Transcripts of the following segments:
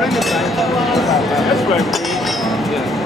That's right. Yeah.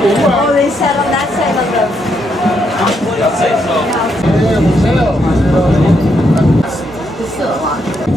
Oh, they sat on that side of the. I'd say so. It's still a lot.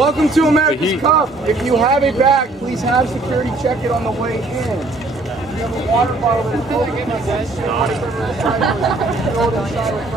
Welcome to America's Cup. If you have a bag, please have security check it on the way in. If you have a water bottle that's broken, you can throw it inside with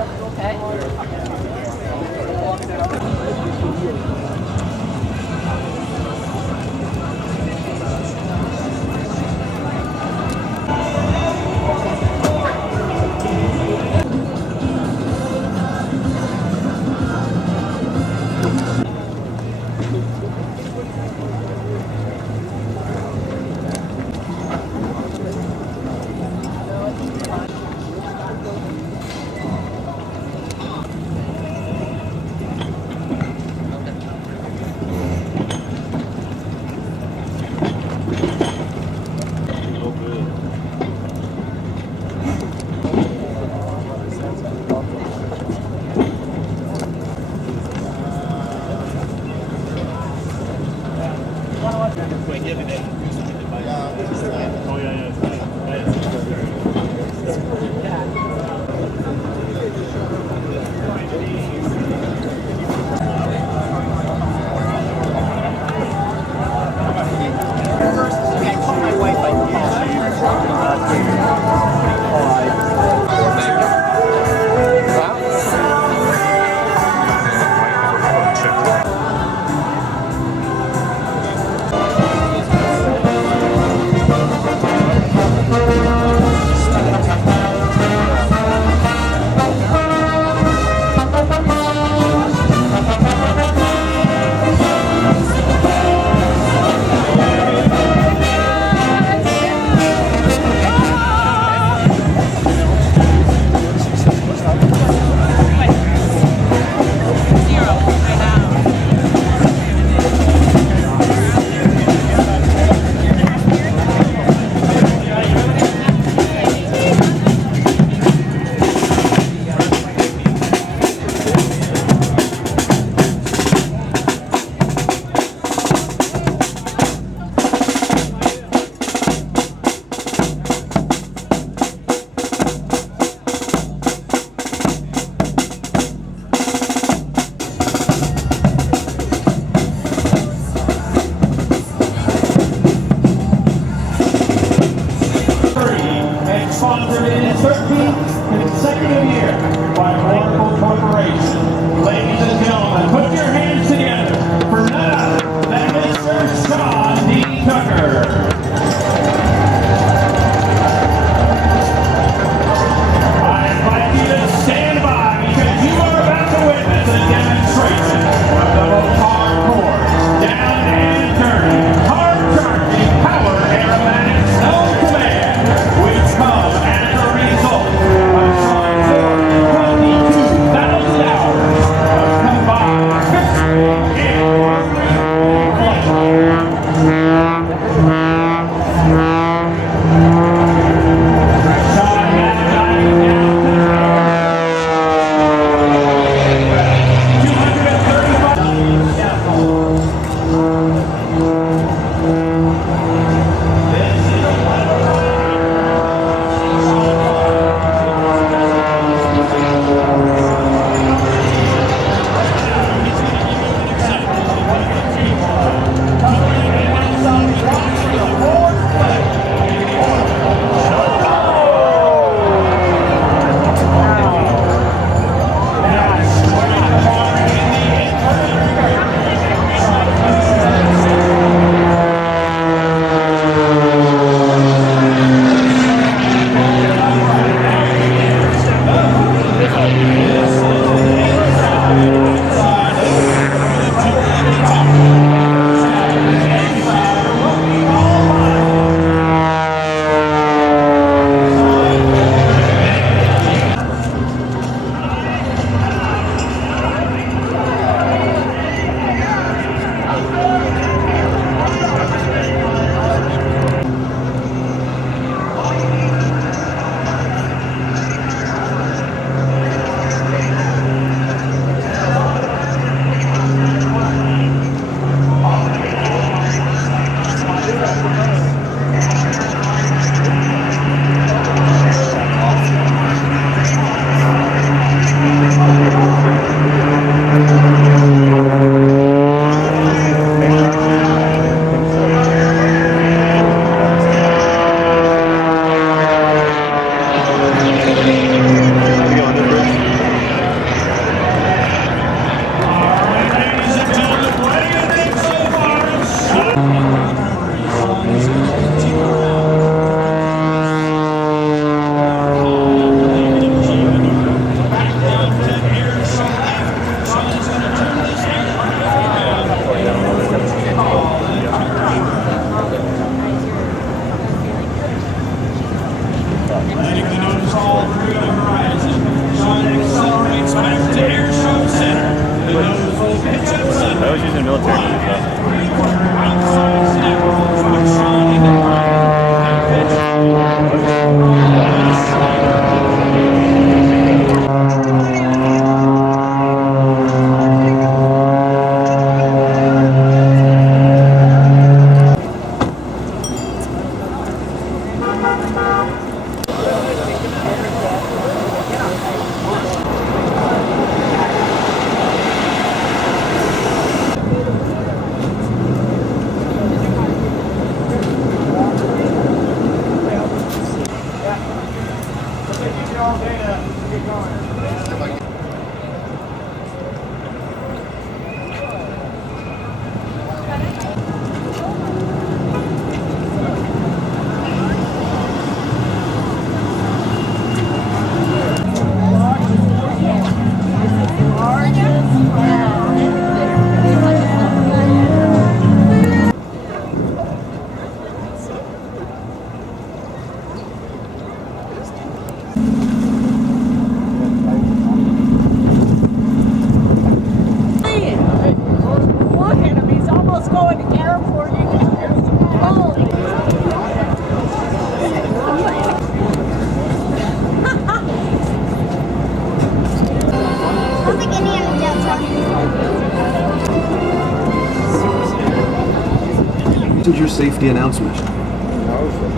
Passenger safety announcement.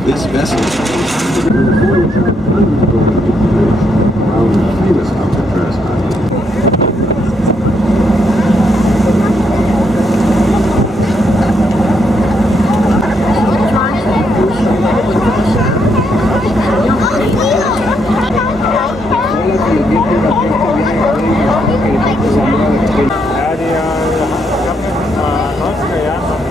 This vessel is famous Alcatraz Island. Ja, die haben in den 90er Jahren noch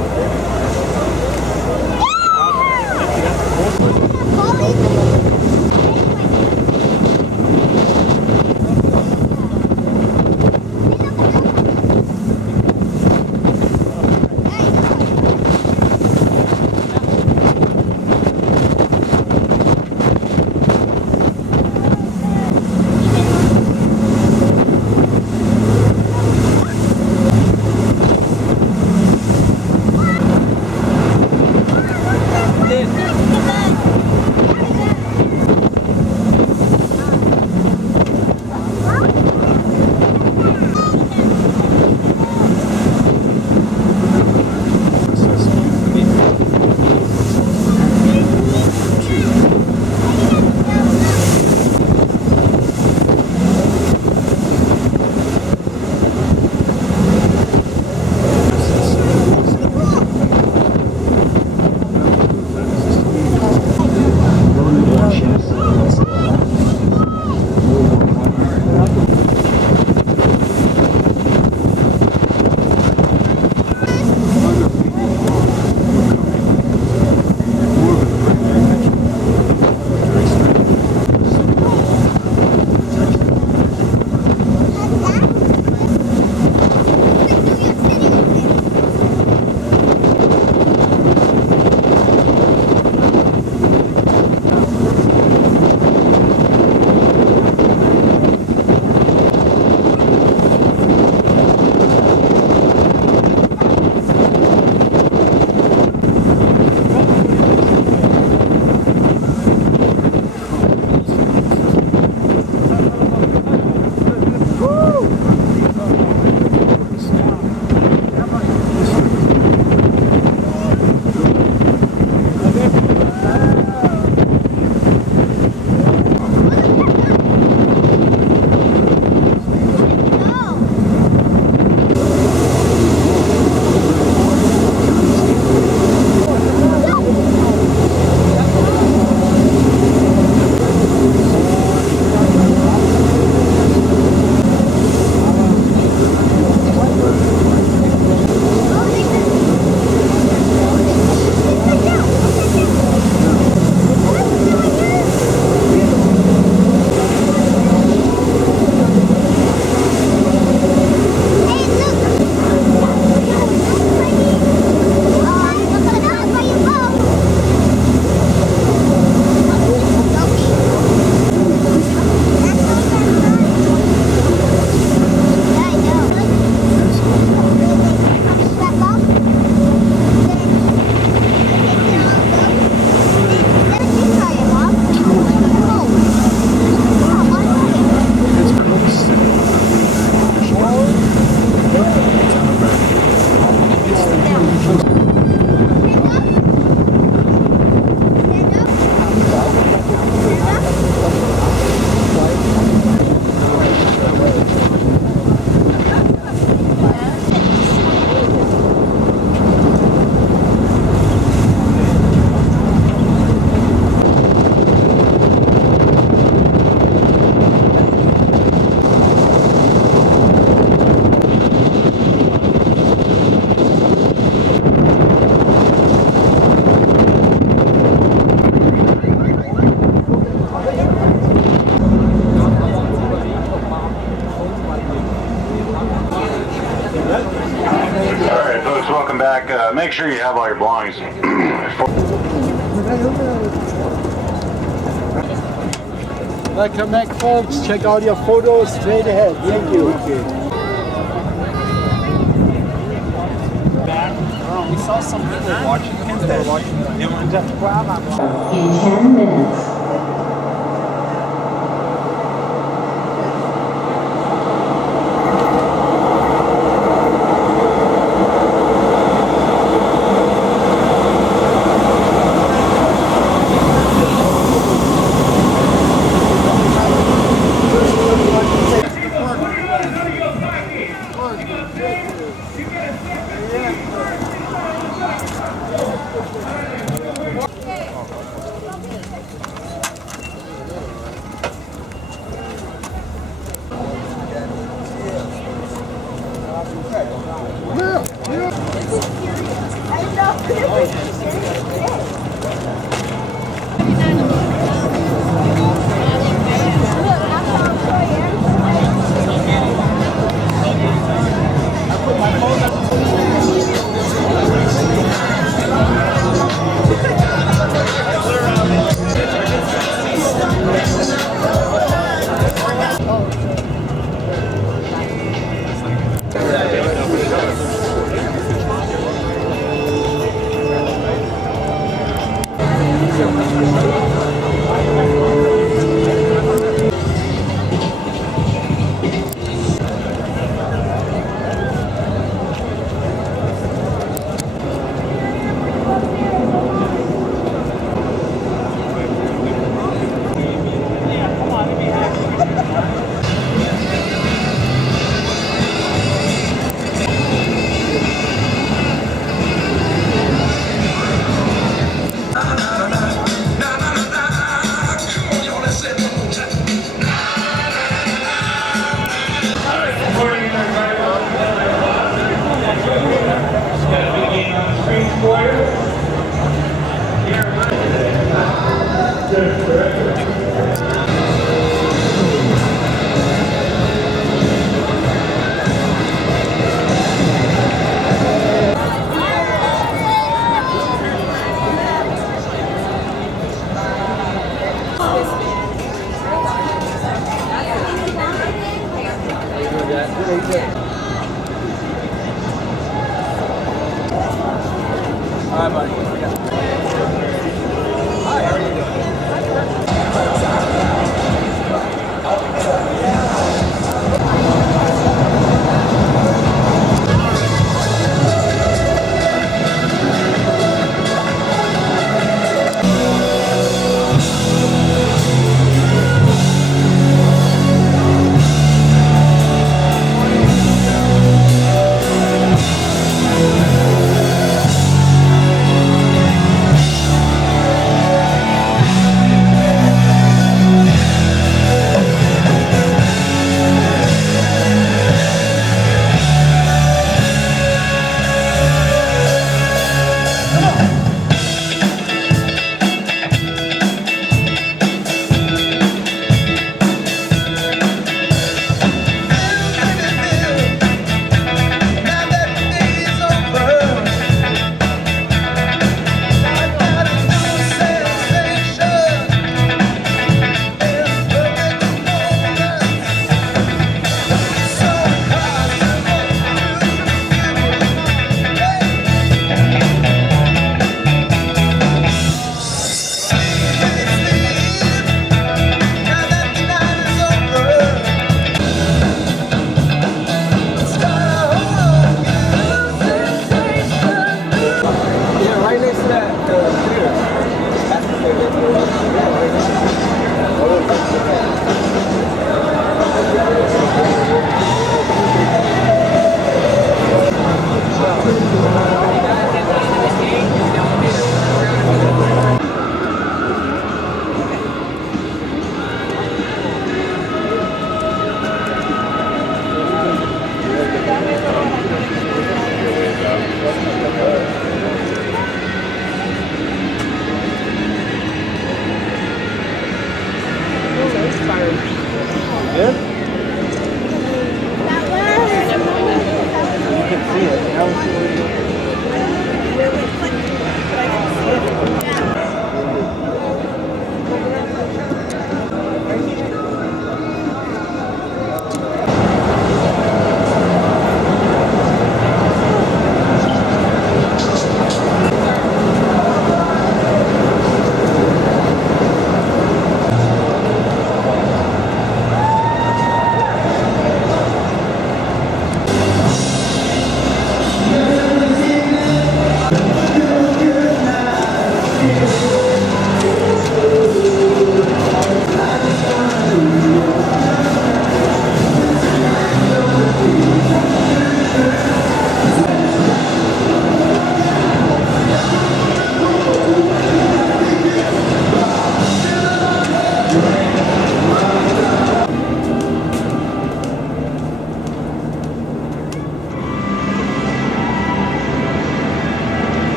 Make sure you have all your belongings. Welcome back, folks. Check out your photos straight ahead. Thank you. We saw some people watching. They were watching. In 10 minutes.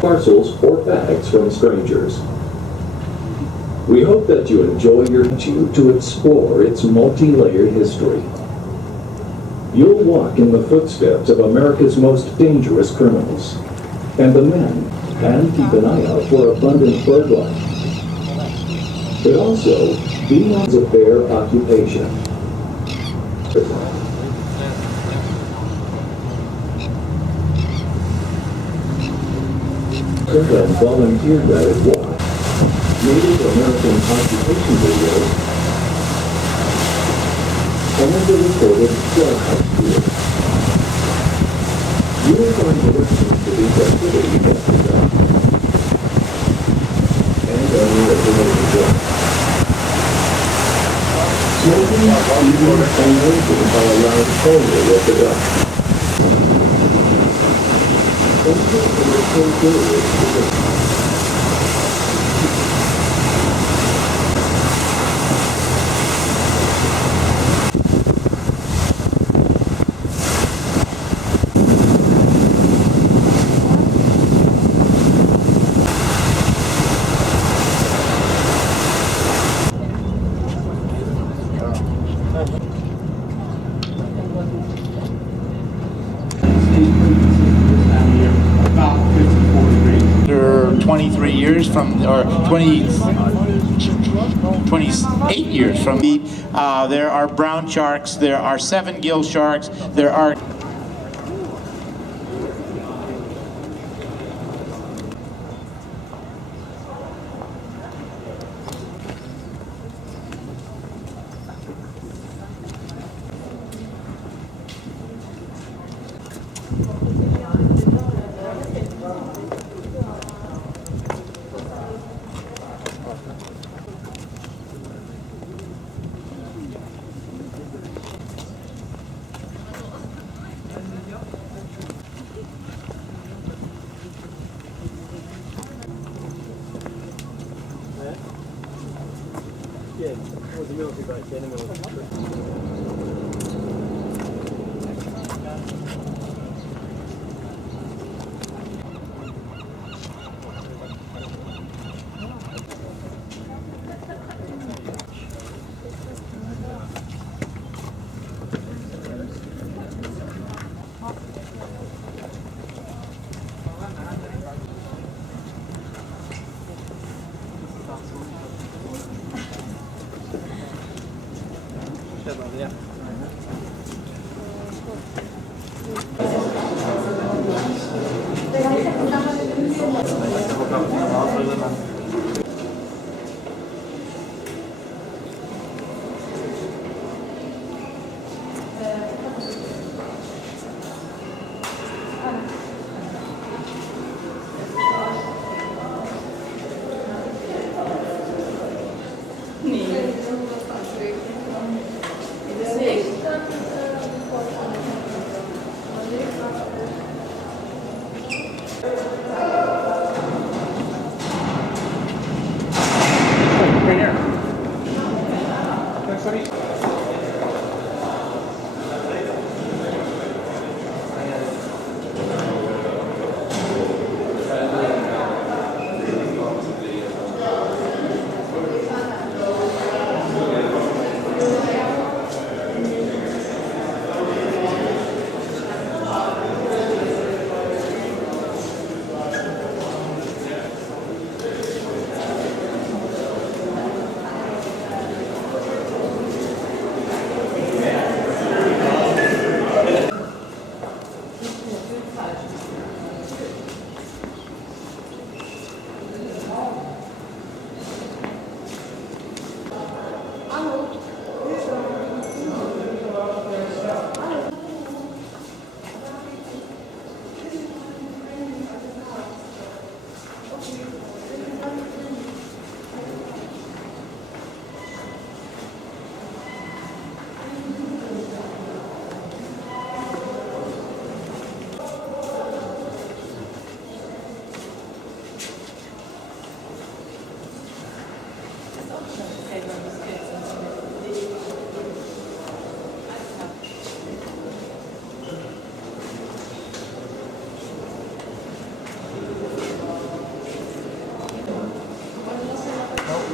Parcels or bags from strangers. We hope that you enjoy you to explore its multi-layered history. You'll walk in the footsteps of America's most dangerous criminals and the men, and keep an eye out for abundant bird life. But also, be on of their occupation. And volunteer guided walk, Native American occupation videos, and the recorded clubhouse tours. You will find directions to these activities after dark, and unregulated work. Smoking, eating, and drinking are allowed only at the dock. Also, the return tourists After 23 years from, or 28 years from the, there are brown sharks, there are 7-gill sharks, there are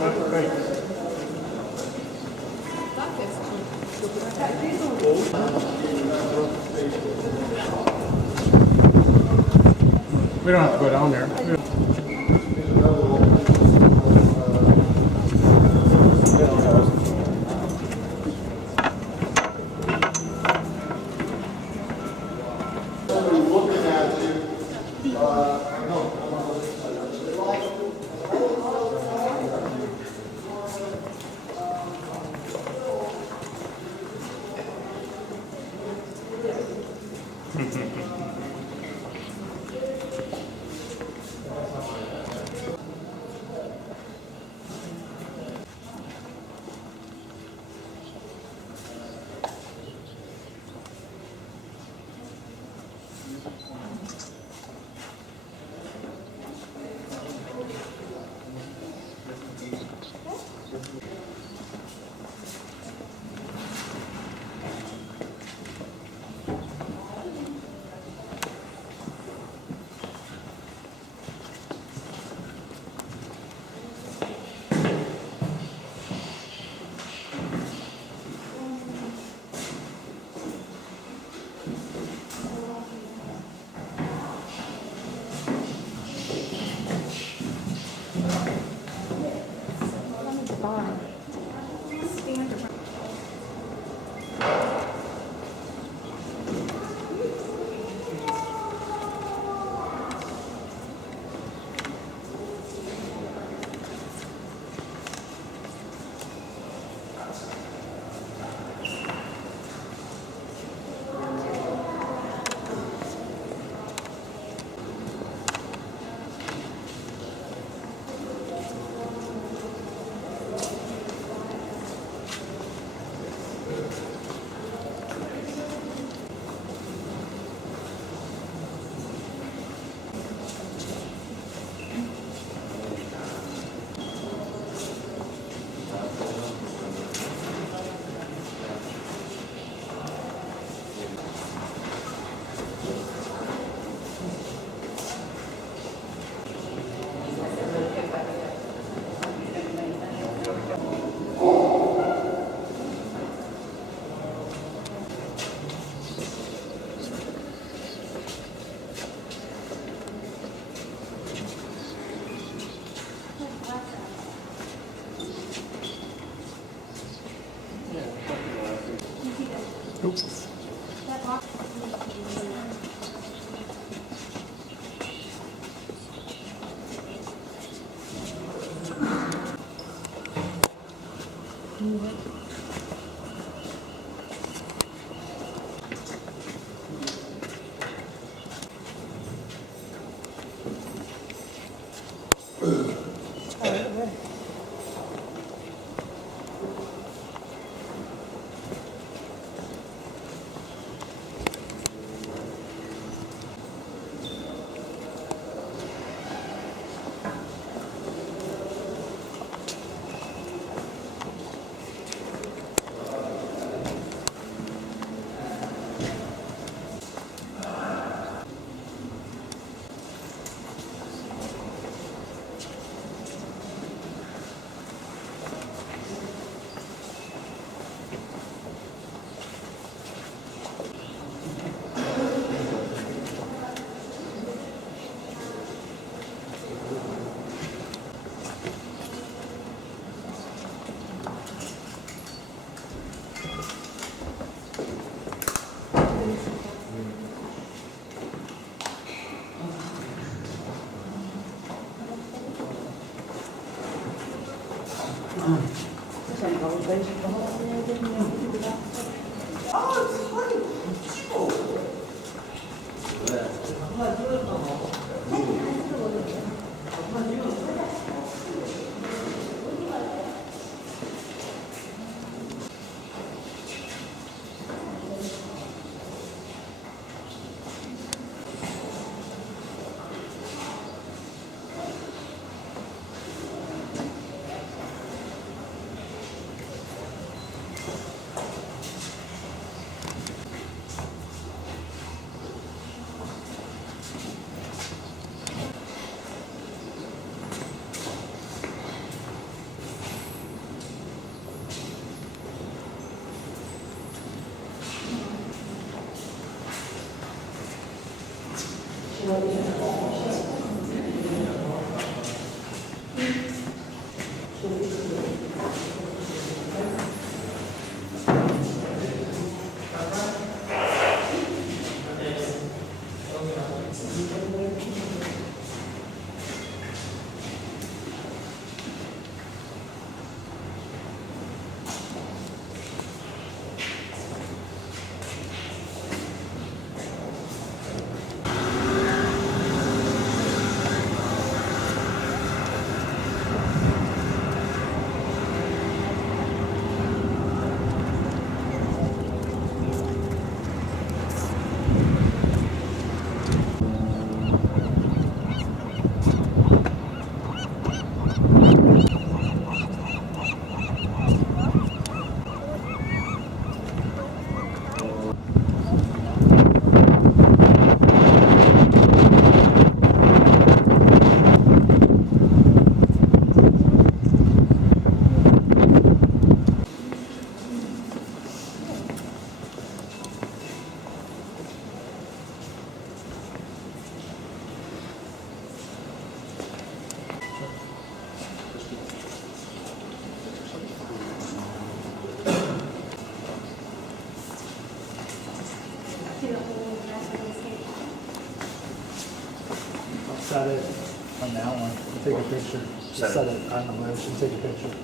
We don't have to go down there. set it on that one. Take a picture. Just set it on the ledge and take a picture.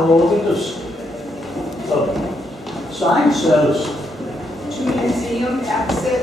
Oh, look at this. Sign says. To museum exit.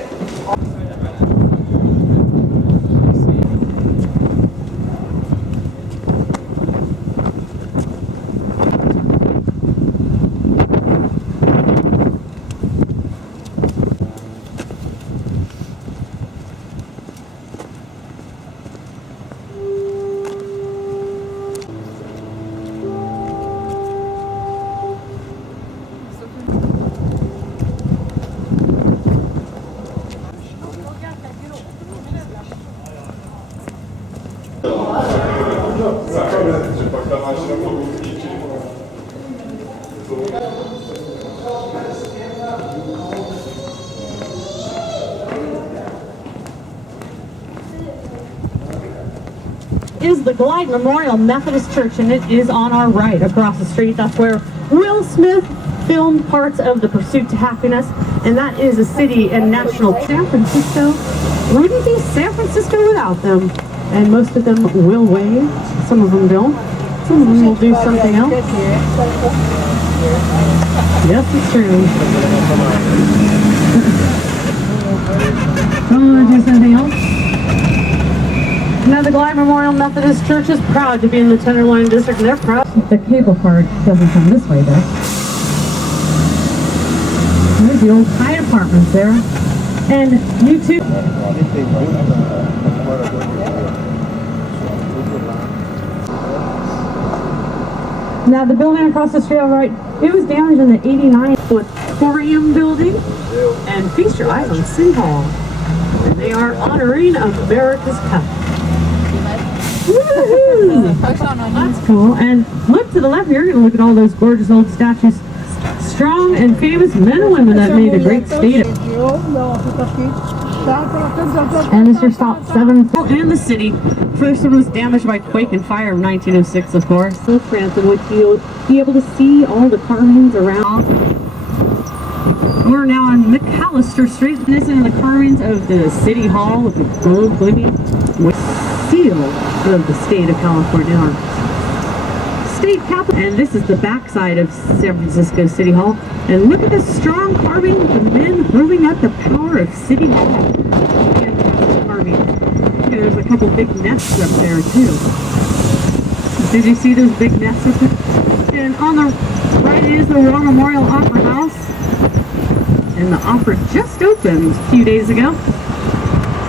Is the Glide Memorial Methodist Church, and it is on our right across the street. That's where Will Smith filmed parts of The Pursuit to Happiness, and that is a city and national. San Francisco wouldn't be San Francisco without them, and most of them will wave. Some of them don't. Some of them will do something else. Yes, it's true. Some will do something else. Now, the Glide Memorial Methodist Church is proud to be in the Tenderloin District, and they're proud. The cable card doesn't come this way, though. There's the old High Apartments there. And you too. Now, the building across the street, all right, it was damaged in the '89 Auditorium building. And feast your eyes on City Hall. And they are honoring America's Cup. Woohoo! That's cool. And look to the left, you're going to look at all those gorgeous old statues. Strong and famous men and women that made a great state. And this is your stop 7. And the city. First one was damaged by quake and fire of 1906, of course. So Franklin, would you be able to see all the carvings around? We're now on McAllister Street. This is the carvings of the City Hall with the gold gleaming with seal of the state of California. Our state capital. And this is the backside of San Francisco City Hall. And look at this strong carving of the men hurling up the power of City Hall. Fantastic carving. Okay, there's a couple big nests up there too. Did you see those big nests up there? And on the right is the War Memorial Opera House. And the opera just opened a few days ago.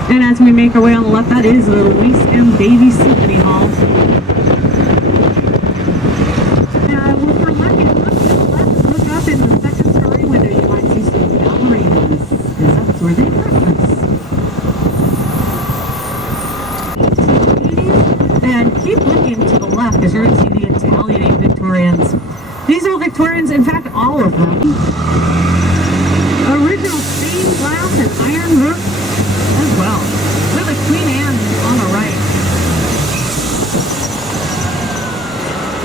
And as we make our way on the left, that is the Louise M. Davies Symphony Hall. And if we're lucky to look to the left, look up in the second story window, you might see some ballerinas, because that's where they practice. And keep looking to the left, because you're going to see the Italianate Victorians. These are Victorians, in fact, all of them. Original Spain glass and iron roof as well. With a Queen Anne on the right.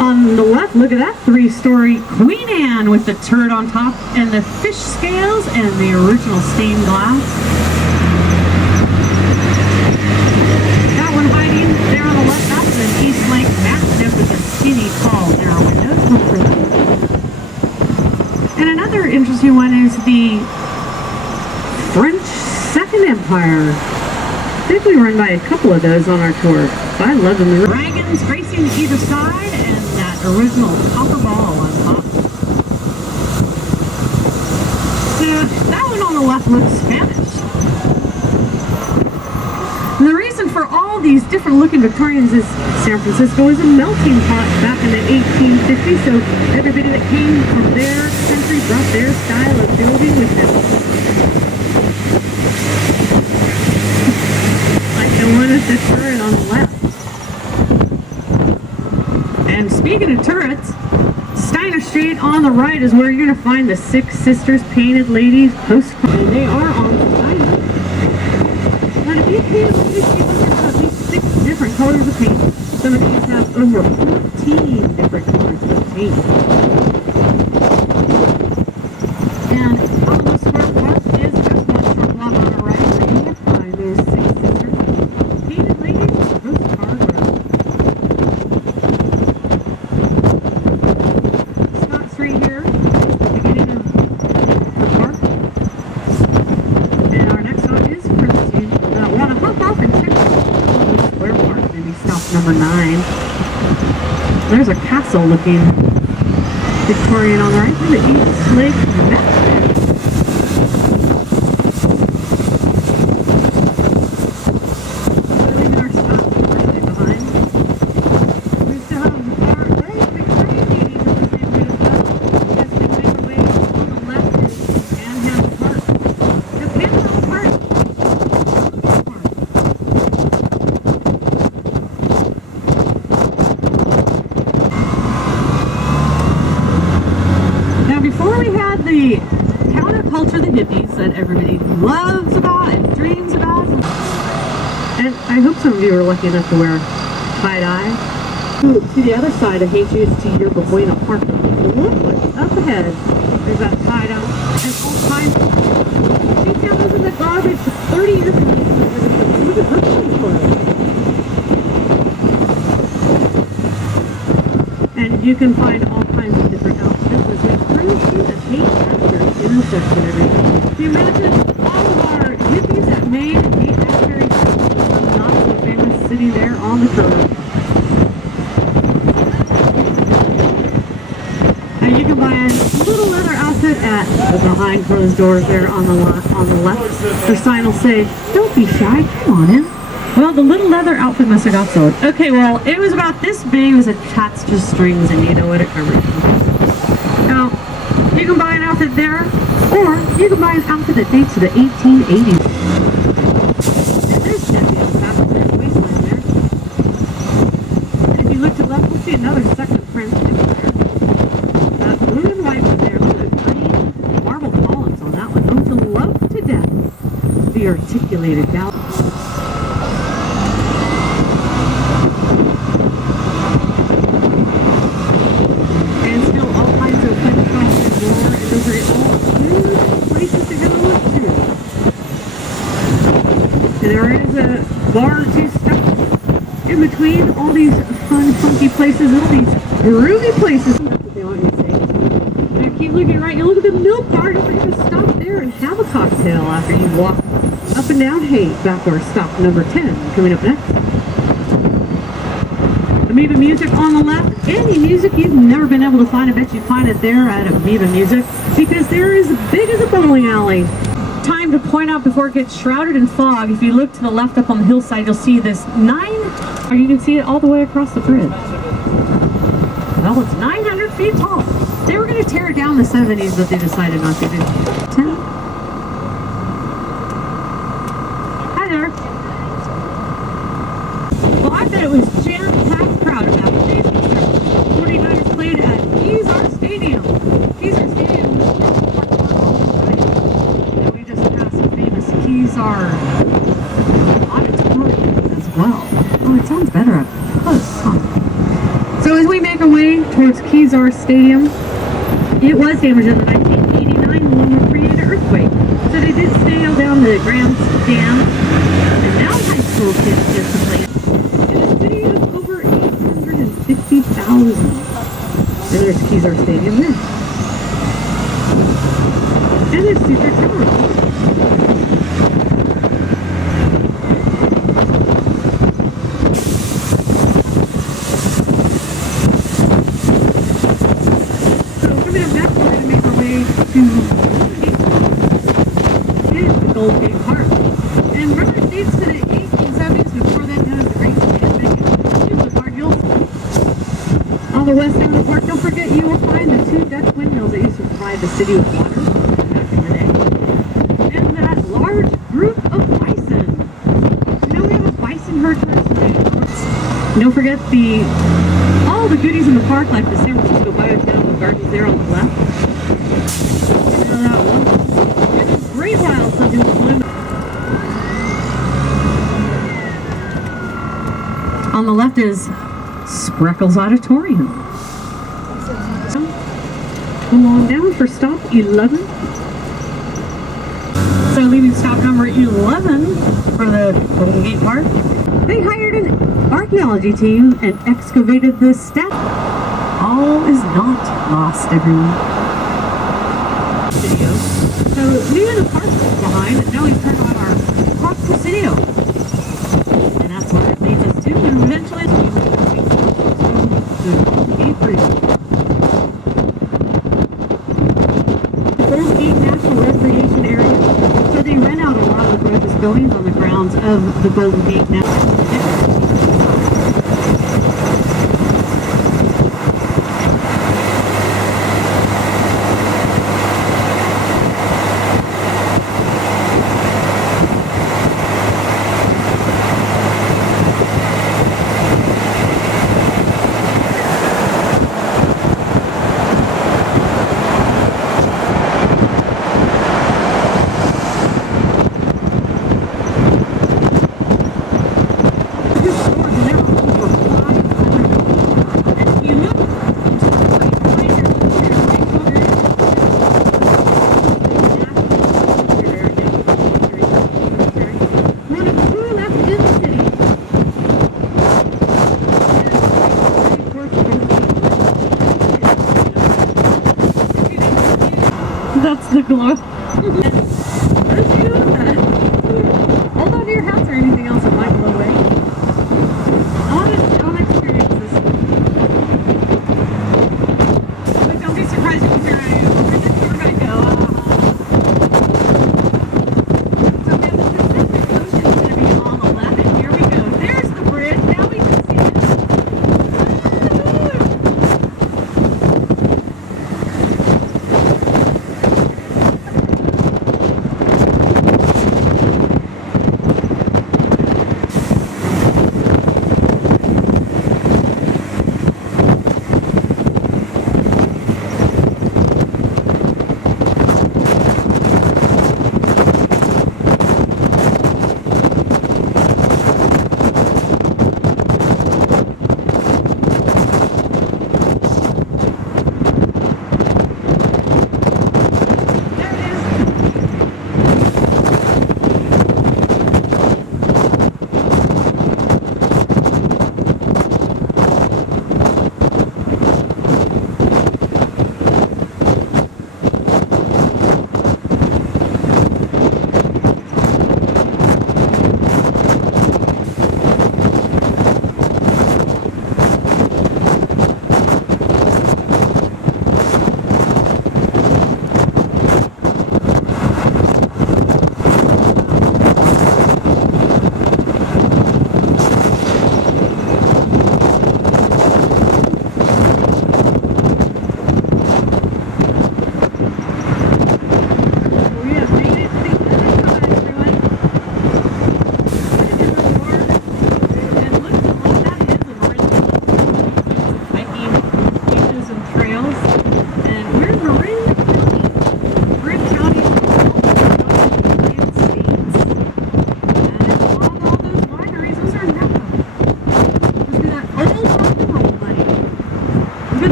On the left, look at that 3-story Queen Anne with the turret on top and the fish scales and the original stained glass. That one hiding there on the left, that's an East Lake mastiff with the skinny, tall, narrow windows. And another interesting one is the French Second Empire. I think we run by a couple of those on our tour. I love them. The dragons racing either side and that original copper ball on top. So that one on the left looks Spanish. And the reason for all these different looking Victorians is San Francisco was a melting pot back in the 1850s, so everybody that came from their country brought their style of building with them. Like the one with the turret on the left. And speaking of turrets, Steiner Street on the right is where you're going to find the Six Sisters Painted Ladies postcard. And they are on Steiner. Now to be a painted lady, you must have at least 6 different colors of paint. Some of these have over 14 different colors of paint. And on the square block is just one short block on the right where you will find those Six Sisters Painted Ladies postcard row. Scott Street here, beginning of the park. And our next stop is Princeton. Want to hop off and check out the square park, maybe stop number 9. There's a castle looking Victorian on the right, the East Lake Mastiff. We're leaving our stop right behind. We still have our very Victorian beauties at the same way as well. As we make our way on the left is Panhandle Park. The Panhandle Park. Now before we had the counterculture, the hippies that everybody loves about and dreams about, and I hope some of you are lucky enough to wear tie-dye. To the other side of HUST Yerba Buena Park, look up ahead, there's that tie-dye and all kinds of these down those in the garbage 30 years ago. Look at her clothes. And you can find all kinds of different outfits as we cruise through the Haight Ashbury intersection every day. Can you imagine all of our hippies that made Haight Ashbury, not so famous, sitting there on the curb? And you can buy a little leather outfit at the behind closed doors there on the left. The sign will say, "Don't be shy, come on in." Well, the little leather outfit must have got sold. Okay, well, it was about this big. It was attached to strings, and you know what it covered. Now, you can buy an outfit there, or you can buy an outfit that dates to the 1880s. And there's Debbie on the back of their waistline there. And if you look to the left, we'll see another second French image there. That blue and white one there. Look at the green marble columns on that one. Those to love to death. The articulated gallery. Those are all good places to go look to. And there is a bar or two stuck in between all these fun, funky places, all these groovy places. That's what they want you to say. Now keep looking right. You look at the milk bar. Don't forget to stop there and have a cocktail after you walk up and down Haight, back to our stop number 10 coming up next. Amoeba Music on the left. Any music you've never been able to find, I bet you find it there at Amoeba Music, because they're as big as a bowling alley. Time to point out before it gets shrouded in fog. If you look to the left up on the hillside, you'll see this or you can see it all the way across the bridge. Well, it's 900 feet tall. They were going to tear it down in the 70s, but they decided not to do it. 10. Hi there. Well, I bet it was jam-packed crowd about the days of the 49ers played at Kezar Stadium. Kezar Stadium was that we just passed Keys Stadium. It was damaged in the 1989 Loma Prieta earthquake. So they did sail down the grandstand, and now high school kids get to play. In a city of over 850,000. And there's Keys Stadium there. And there's Caesar Tower. On the west end of the park, don't forget you will find the 2 Dutch windmills that used to provide the city with water back in the day. And that large group of bison. You know we have a bison herd today. Don't forget all the goodies in the park, like the San Francisco Biotechnical Gardens there on the left. You know that one? And a great while something was blooming. On the left is Spreckles Auditorium. Come on down for stop 11. So leaving stop number 11 for the Golden Gate Park. They hired an archaeology team and excavated the statue. All is not lost, everyone. Video. So leaving the park behind, and now we turn on our Park Presidio. And that's where it leads us to, and eventually the Golden Gate National Recreation Area. So they rent out a lot of the gorgeous buildings on the grounds of the Golden Gate National. That's the glow. Hold on to your hats or anything else that might blow away. I want to experience this. But don't be surprised if here I am. We're going to go. So we have the Pacific Ocean is going to be on the left, and here we go. There's the bridge. Now we can see it.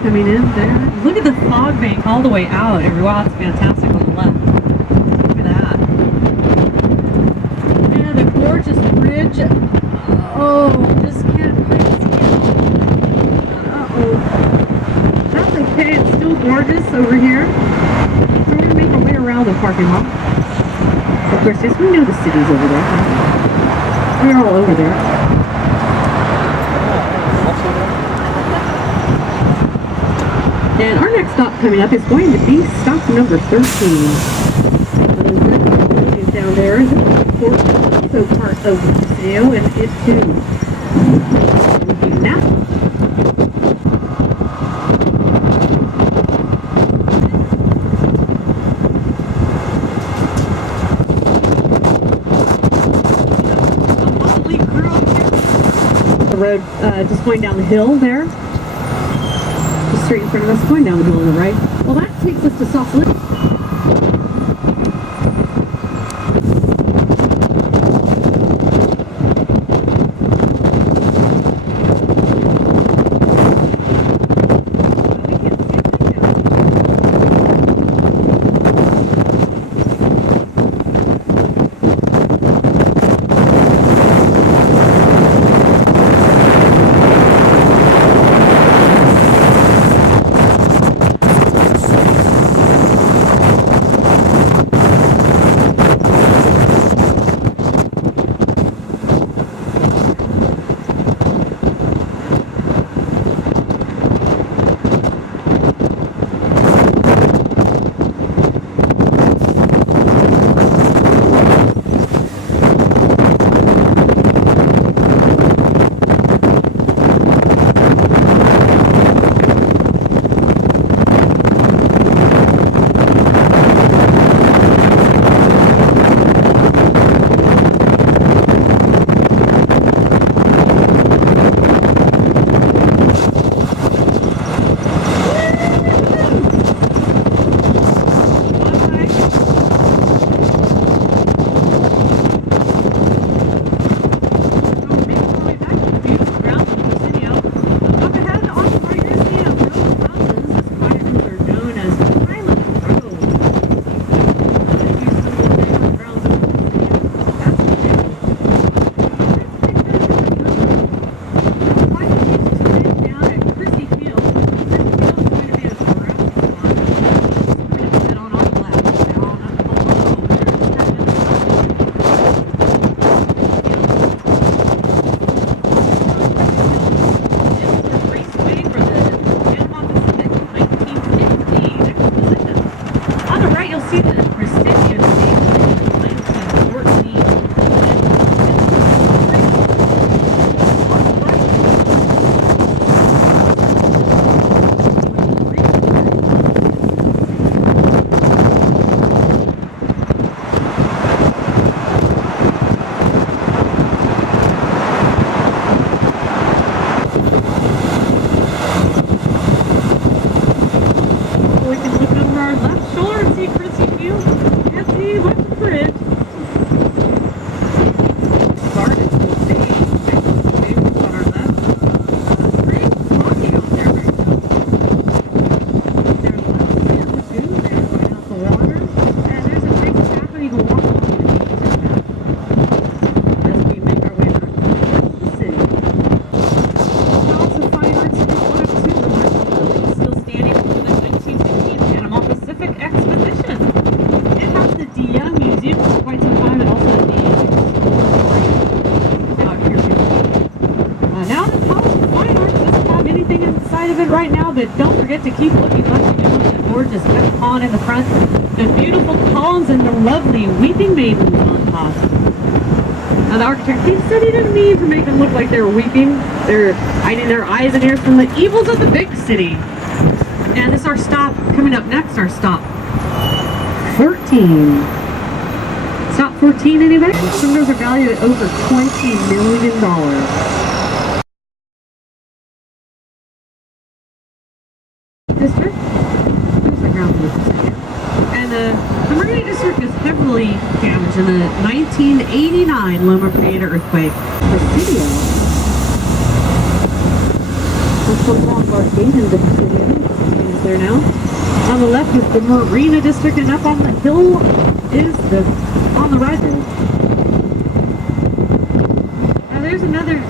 coming in there. Look at the fog bank all the way out. Wow, it's fantastic on the left. Look at that. And a gorgeous bridge. Oh, just can't quite see it. Uh-oh. That's okay, it's still gorgeous over here. So we're going to make our way around the parking lot. Of course, yes, we know the city's over there. We're all over there. And our next stop coming up is going to be stop number 13. Those red buildings down there is also part of the casino, and it too will be now. Road just going down the hill there, just straight in front of us, going down the hill on the right. Well, that takes us to Sausalito. Right now, but don't forget to keep looking like you do at the gorgeous wet pond in the front, the beautiful columns and the lovely weeping maidens on top. Now the architect, he said he didn't mean to make them look like they were weeping. They're hiding their eyes and ears from the evils of the big city. And this is our stop. Coming up next, our stop 14. Stop 14, anybody? Some of those are valued at over $20 million. District. There's the ground roof. And the Marina District is heavily damaged in the 1989 Loma Prieta earthquake. Presidio. from Lombard Gate into Virginia. Is there now? On the left is the Marina District, and up on the hill is the, on the right there. Now there's another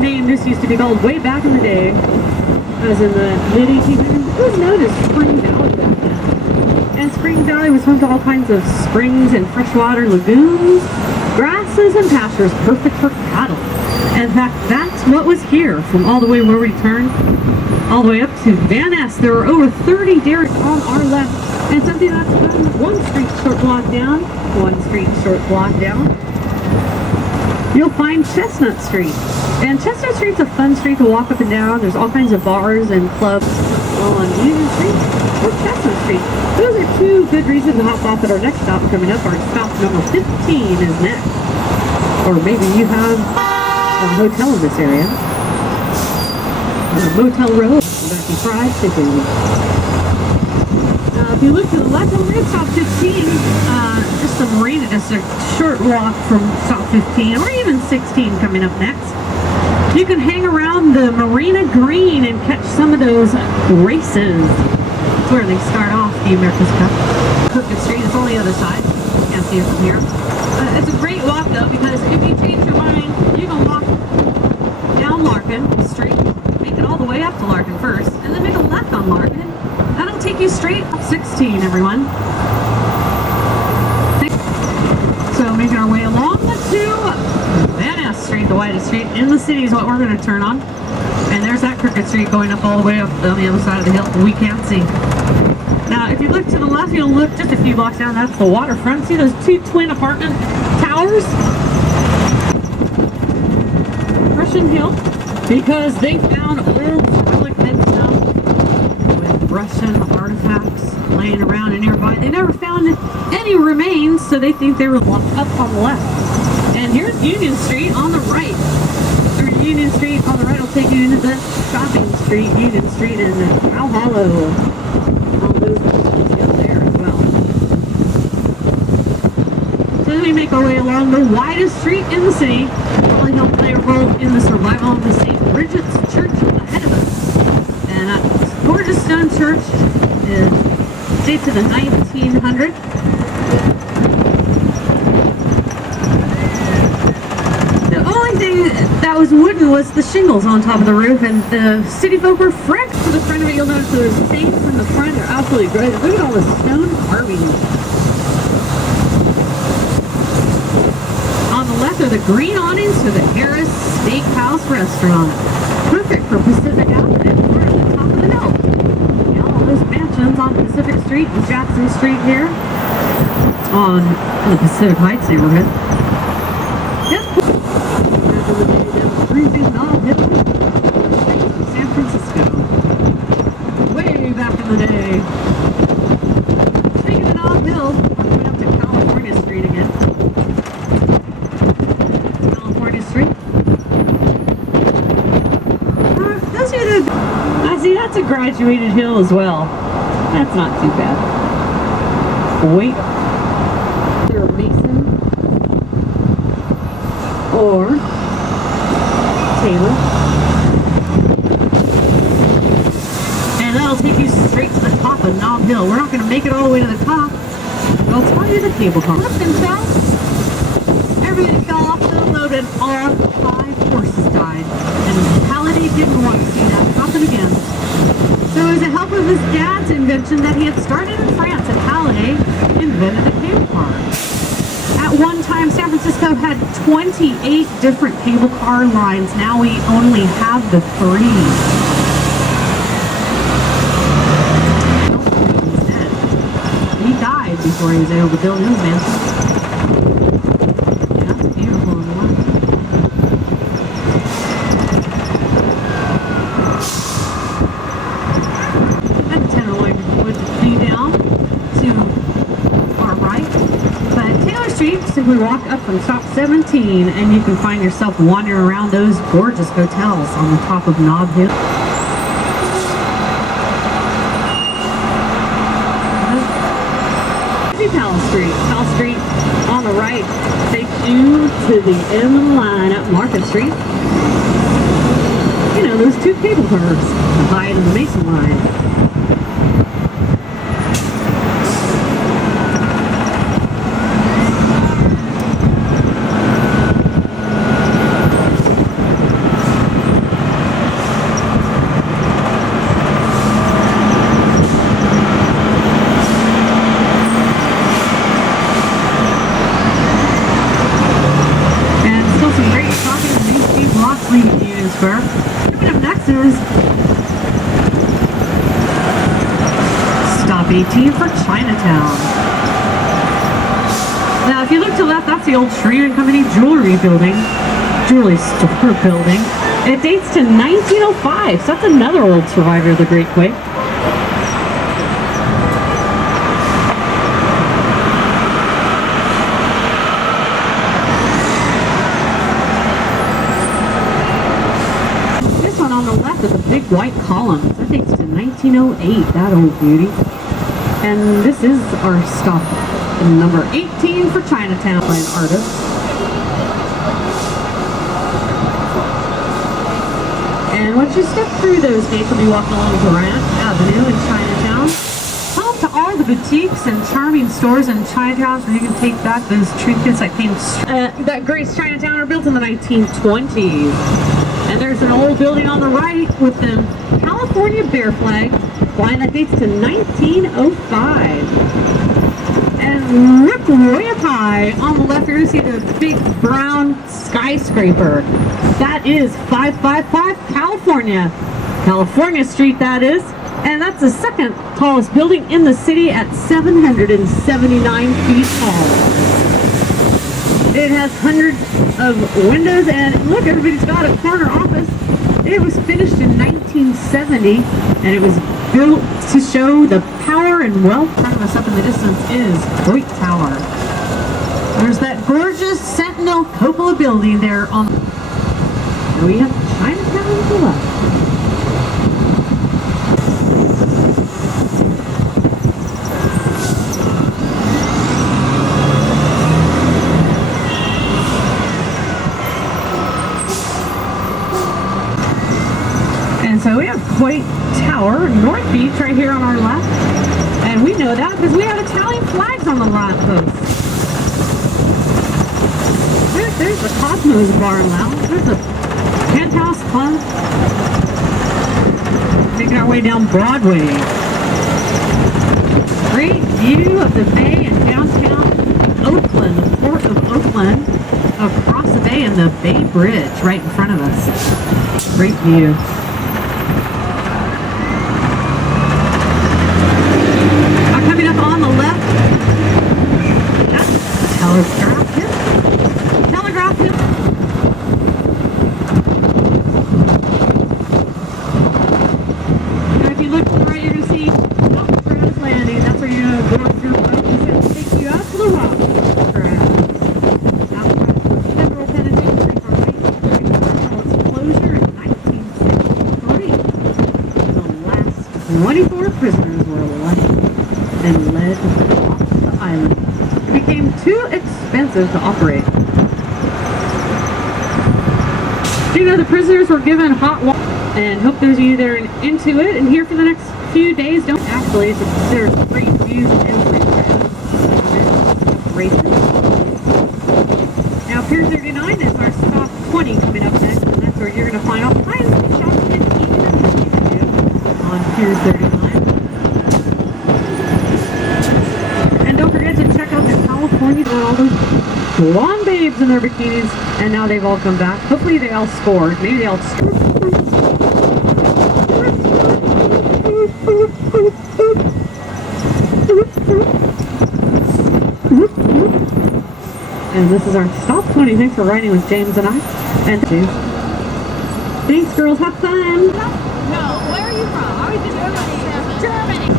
name this used to be called way back in the day, as in the mid-1800s. It was known as Spring Valley back then. And Spring Valley was home to all kinds of springs and freshwater lagoons, grasses and pastures perfect for cattle. In fact, that's what was here from all the way where we turned, all the way up to Van Ness. There were over 30 dairies on our left, and something that's done one street short block down, you'll find Chestnut Street. And Chestnut Street's a fun street to walk up and down. There's all kinds of bars and clubs on Union Street or Chestnut Street. Those are two good reasons to hop off at our next stop coming up. Our stop number 15 is next. Or maybe you have a hotel in this area. Motel Row, Kentucky Fried Chicken. If you look to the left, we're at stop 15, just the Marina District, short walk from stop 15, or even 16 coming up next. You can hang around the Marina Green and catch some of those races. That's where they start off the America's Cup. Crooked Street is on the other side. You can't see it from here. It's a great walk though, because if you change your mind, you can walk down Larkin Street, make it all the way up to Larkin first, and then make a left on Larkin. That'll take you straight up 16, everyone. So making our way along to Van Ness Street, the widest street in the city is what we're going to turn on. And there's that Crooked Street going up all the way up on the other side of the hill we can't see. Now, if you look to the left, you'll look just a few blocks down, that's the waterfront. See those two twin apartment towers? Russian Hill, because they found old relic headstones with Russian artifacts laying around and nearby. They never found any remains, so they think they were locked up on the left. And here's Union Street on the right. Or Union Street on the right will take you into the shopping street, Union Street, and Cow Hollow. All those details there as well. So as we make our way along the widest street in the city, probably help play a role in the survival of the St. Bridget's Church ahead of us. And that gorgeous stone church dates to the 1900s. The only thing that was wooden was the shingles on top of the roof, and the city folk were fresh to the front of it. You'll notice there's saints in the front. They're absolutely great. Look at all the stone carving. On the left are the green awnings to the Harris Steakhouse Restaurant. Perfect for Pacific Outlet. We're at the top of the hill. You know, all those mansions on Pacific Street and Jackson Street here on the Pacific Heights neighborhood. Yep. Cruising Knob Hill, San Francisco. Way back in the day. Speaking of Knob Hill, we're going up to California Street again. California Street. Those are the... I see, that's a graduated hill as well. That's not too bad. Wait. Either Mason or Taylor. And that'll take you straight to the top of Knob Hill. We're not going to make it all the way to the top. I'll tell you the cable car. Up and fell. Everybody fell off the load and all 5 horses died. And Halliday didn't want to see that happen again. So it was a help of his dad's invention that he had started in France, and Halliday invented the cable car. At one time, San Francisco had 28 different cable car lines. Now we only have the 3. He died before he was able to build his mansion. Yeah, it's beautiful in the one. And the Tenderloin would be down to our right. But Taylor Street, simply walk up from stop 17 and you can find yourself wandering around those gorgeous hotels on the top of Knob Hill. Palace Street on the right takes you to the end of the line up Market Street. You know, those two cable cars, the Hyde and the Mason line. Coming up next is Stop 18 for Chinatown. Now, if you look to the left, that's the old Shreve & Company jewelry store building. It dates to 1905, so that's another old survivor of the Great Quake. With the big white columns. That dates to 1908, that old beauty. And this is our stop number 18 for Chinatown by an artist. And once you step through those gates, you'll be walking along Grant Avenue in Chinatown. Home to all the boutiques and charming stores in Chinatown where you can take back those trinkets that came that Grace Chinatown are built in the 1920s. And there's an old building on the right with the California bear flag flying that dates to 1905. And look way up high on the left, you're going to see the big brown skyscraper. That is 555 California Street, that is. And that's the second tallest building in the city at 779 feet tall. It has hundreds of windows, and look, everybody's got a corner office. It was finished in 1970, and it was built to show the power and wealth. Front of us up in the distance is Coit Tower. There's that gorgeous Sentinel Cupola building there on. We have Chinatown on the left. So we have Coit Tower, North Beach, right here on our left. And we know that because we have Italian flags on the lamppost. There's the Cosmos Bar and Lounge. There's the Penthouse Club. Making our way down Broadway. Great view of the bay and downtown Oakland, the port of Oakland, across the bay and the Bay Bridge right in front of us. Great view. Coming up on the left, that's Telegraph Hill. Telegraph Hill. Now if you look to the right, you're going to see Alcatraz Landing. That's where you're going to go through boat. It's going to take you out to the rock. Alcatraz was federal penitentiary from 1934 until its closure in 1963. The last 24 prisoners were elected and led off the island. It became too expensive to operate. You know, the prisoners were given hot water, and hope those of you that are into it and here for the next few days don't actually. There's great views everywhere. Races. Now, Pier 39 is our stop 20 coming up next, and that's where you're going to find all kinds of shopping and eating and drinking to do on Pier 39. Don't forget to check out the California and all those blonde babes in their bikinis, and now they've all come back. Hopefully they all scored. Maybe they all scored. And this is our stop 20. Thanks for riding with James and I. And James. Thanks, girls. Have fun. No, where are you from? Are we just Germany?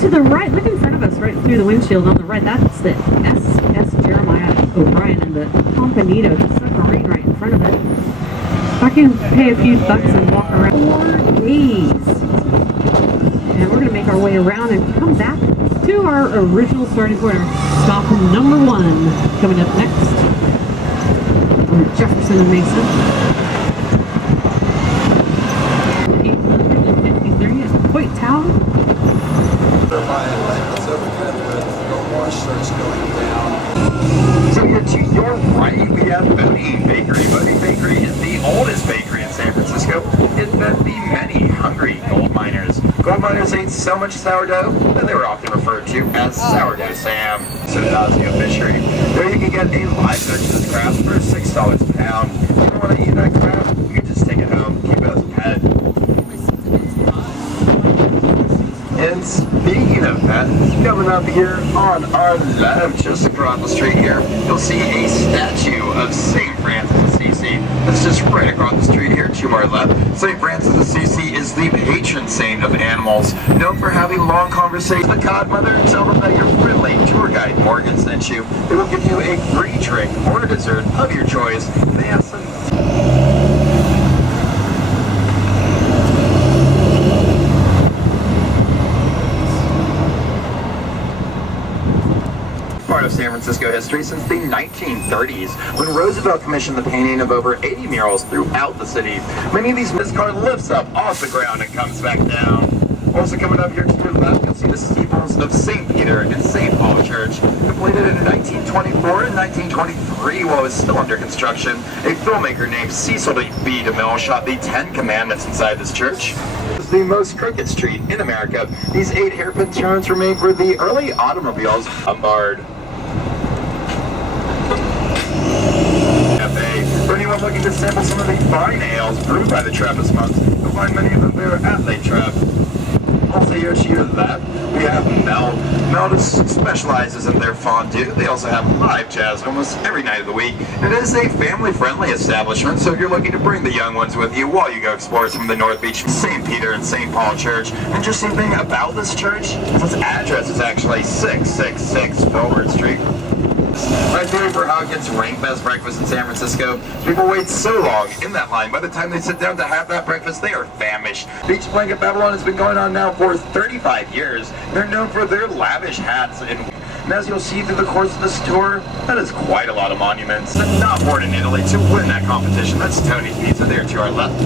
To the right, look in front of us, right through the windshield on the right, that's the SS Jeremiah O'Brien and the Pompanito, the submarine right in front of it. I can pay a few bucks and walk around 4 days. And we're going to make our way around and come back to our original starting point, our stop number 1, coming up next. We're at Jefferson and Mason. 853 at Point Tower. So here to your right, we have Bodie Bakery. Bodie Bakery is the oldest bakery in San Francisco. It fed the many hungry gold miners. Gold miners ate so much sourdough that they were often referred to as Sourdough Sam. So Dazio Fishery. There you can get a live vegetables crab for $6 a pound. If you don't want to eat that crab, you can just take it home, keep it as a pet. And speaking of that, coming up here on our left, just across the street here, you'll see a statue of St. Francis of Assisi. That's just right across the street here to our left. St. Francis of Assisi is the patron saint of animals, known for having long conversations with the godmother. Tell them that your friendly tour guide Morgan sent you. They will give you a free drink or dessert of your choice. They have some... part of San Francisco history since the 1930s, when Roosevelt commissioned the painting of over 80 murals throughout the city. Many of this car lifts up off the ground and comes back down. Also coming up here to your left, you'll see the steeples of St. Peter and St. Paul Church, completed in 1924 and 1923 while it was still under construction. A filmmaker named Cecil B. DeMille shot the 10 Commandments inside this church. It's the most crooked street in America. These 8 hairpin turns were made for the early automobiles. Lombard. Cafe. For anyone looking to sample some of the fine ales brewed by the Trappist monks, you'll find many of them there at Lake Trapp. Also here to your left, we have Mel. Mel just specializes in their fondue. They also have live jazz almost every night of the week. It is a family-friendly establishment, so if you're looking to bring the young ones with you while you go explore some of the North Beach, St. Peter and St. Paul Church. Interesting thing about this church is its address is actually 666 Filbert Street. My theory for how it gets ranked best breakfast in San Francisco, people wait so long in that line. By the time they sit down to have that breakfast, they are famished. Beach Blanket Babylon has been going on now for 35 years. They're known for their lavish hats, and as you'll see through the course of this tour, that is quite a lot of monuments. And not born in Italy to win that competition. That's Tony's Pizza there to our left.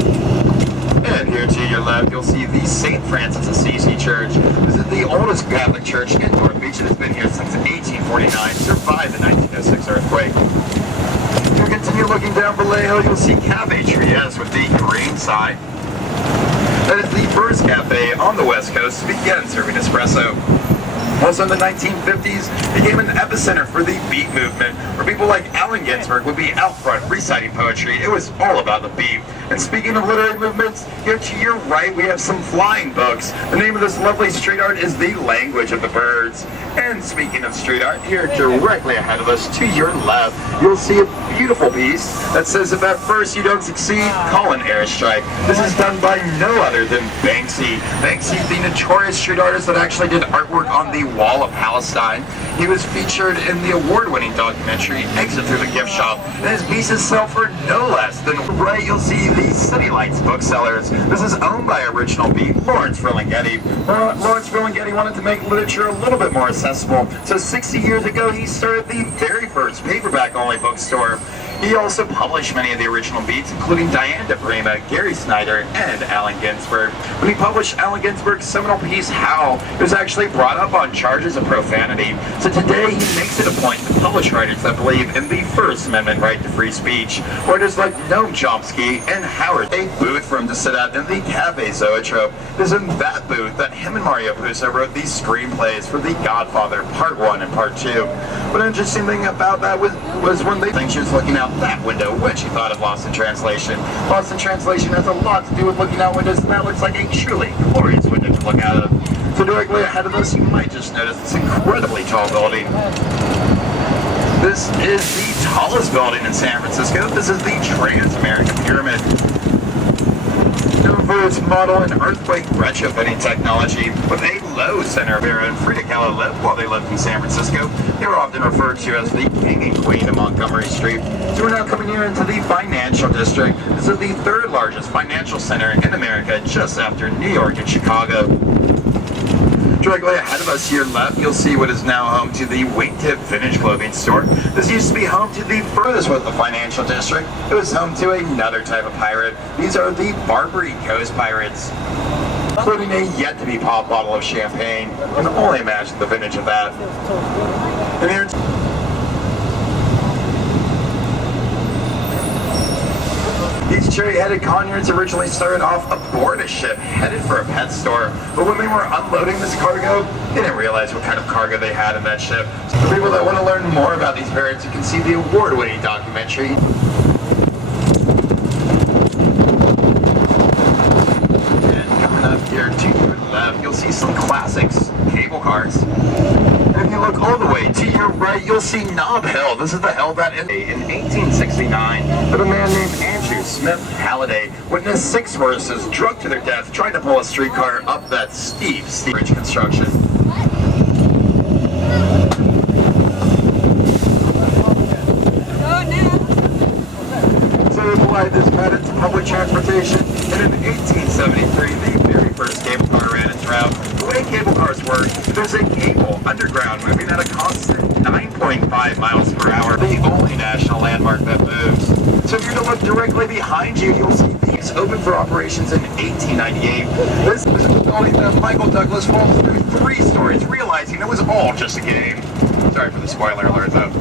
And here to your left, you'll see the St. Francis of Assisi Church. This is the oldest Catholic church in North Beach. It has been here since 1849, survived the 1906 earthquake. If you continue looking down Vallejo, you'll see Cafe Trieste with the green sign. That is the first cafe on the West Coast to begin serving espresso. Also in the 1950s, became an epicenter for the beat movement, where people like Allen Ginsberg would be out front reciting poetry. It was all about the beat. And speaking of literary movements, here to your right, we have some flying books. The name of this lovely street art is The Language of the Birds. And speaking of street art, here directly ahead of us, to your left, you'll see a beautiful piece that says, if at first you don't succeed, call an airstrike. This is done by no other than Banksy. Banksy, the notorious street artist that actually did artwork on the Wall of Palestine. He was featured in the award-winning documentary Exit Through the Gift Shop, and his pieces sell for no less than, right, you'll see the City Lights booksellers. This is owned by original beat Lawrence Ferlinghetti. Lawrence Ferlinghetti wanted to make literature a little bit more accessible, so 60 years ago he started the very first paperback-only bookstore. He also published many of the original beats, including Diane DePrima, Gary Snyder, and Allen Ginsberg. When he published Allen Ginsberg's seminal piece, How, it was actually brought up on charges of profanity. So today, he makes it a point to publish writers that believe in the First Amendment right to free speech. Writers like Noam Chomsky and Howard. A booth for him to sit at in the Cafe Zoetrope. It is in that booth that him and Mario Puzo wrote these screenplays for The Godfather, Part 1 and Part 2. But an interesting thing about that was when they think she was looking out that window when she thought of Lost in Translation. Lost in Translation has a lot to do with looking out windows, and that looks like a truly glorious window to look out of. So directly ahead of us, you might just notice this incredibly tall building. This is the tallest building in San Francisco. This is the Trans-American Pyramid. known for its model and earthquake retrofitting technology. With a low center of error and Frida Kahlo lived while they lived in San Francisco, they were often referred to as the king and queen of Montgomery Street. So we're now coming here into the financial district. This is the third largest financial center in America, just after New York and Chicago. Directly ahead of us here left, you'll see what is now home to the Wingtip Vintage Clothing Store. This used to be home to the furthest with the financial district. It was home to another type of pirate. These are the Barbary Coast Pirates, including a yet-to-be-popped bottle of champagne. You can only imagine the vintage of that. And here, these cherry-headed conures originally started off aboard a ship headed for a pet store, but when they were unloading this cargo, they didn't realize what kind of cargo they had in that ship. So for people that want to learn more about these parrots, you can see the award-winning documentary. And coming up here to your left, you'll see some classics, cable cars. And if you look all the way to your right, you'll see Nob Hill. This is the hill that in 1869, that a man named Andrew Smith Halliday witnessed 6 horses drunk to their death trying to pull a streetcar up that steep bridge construction. So applied this method to public transportation, and in 1873, the very first cable car ran its route. The way cable cars work, there's a cable underground moving at a constant 9.5 miles per hour, the only national landmark that moves. So if you're to look directly behind you, you'll see these open for operations in 1898. This was a building that Michael Douglas falls through 3 stories, realizing it was all just a game. Sorry for the spoiler alert, though.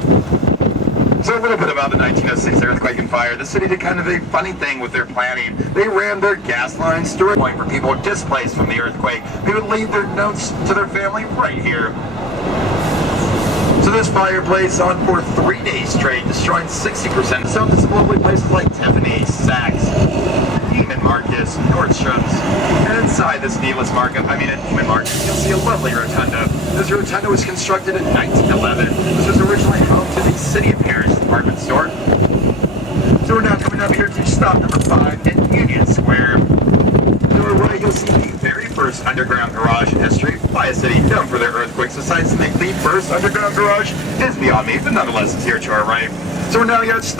So a little bit about the 1906 earthquake and fire. The city did kind of a funny thing with their planning. They ran their gas lines through a point for people displaced from the earthquake. They would leave their notes to their family right here. So this fire blazed on for 3 days straight, destroying 60% of some lovely places like Tiffany, Saks, Neiman Marcus, Nordstrom's. And inside this needless market, at Neiman Marcus, you'll see a lovely rotunda. This rotunda was constructed in 1911. This was originally home to the City of Paris department store. So we're now coming up here to stop number 5 in Union Square. To our right, you'll see the very first underground garage in history by a city known for their earthquakes. Decides to make the first underground garage is beyond me, but nonetheless it's here to our right. So we're now here to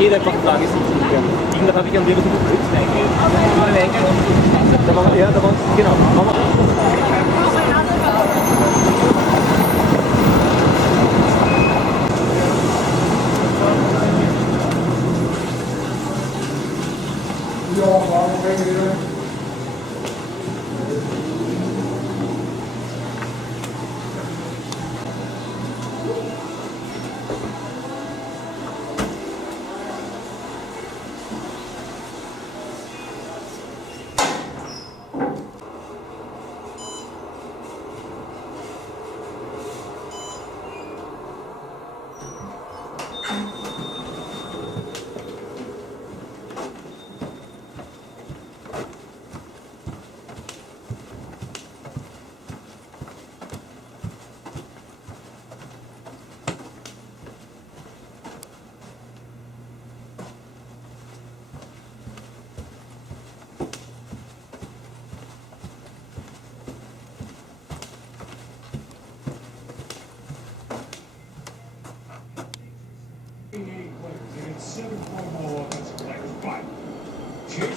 Jeder kommt sagen, es ist irgendwann habe ich an nirgendwo geblitzt eigentlich. Da war ja, da war genau.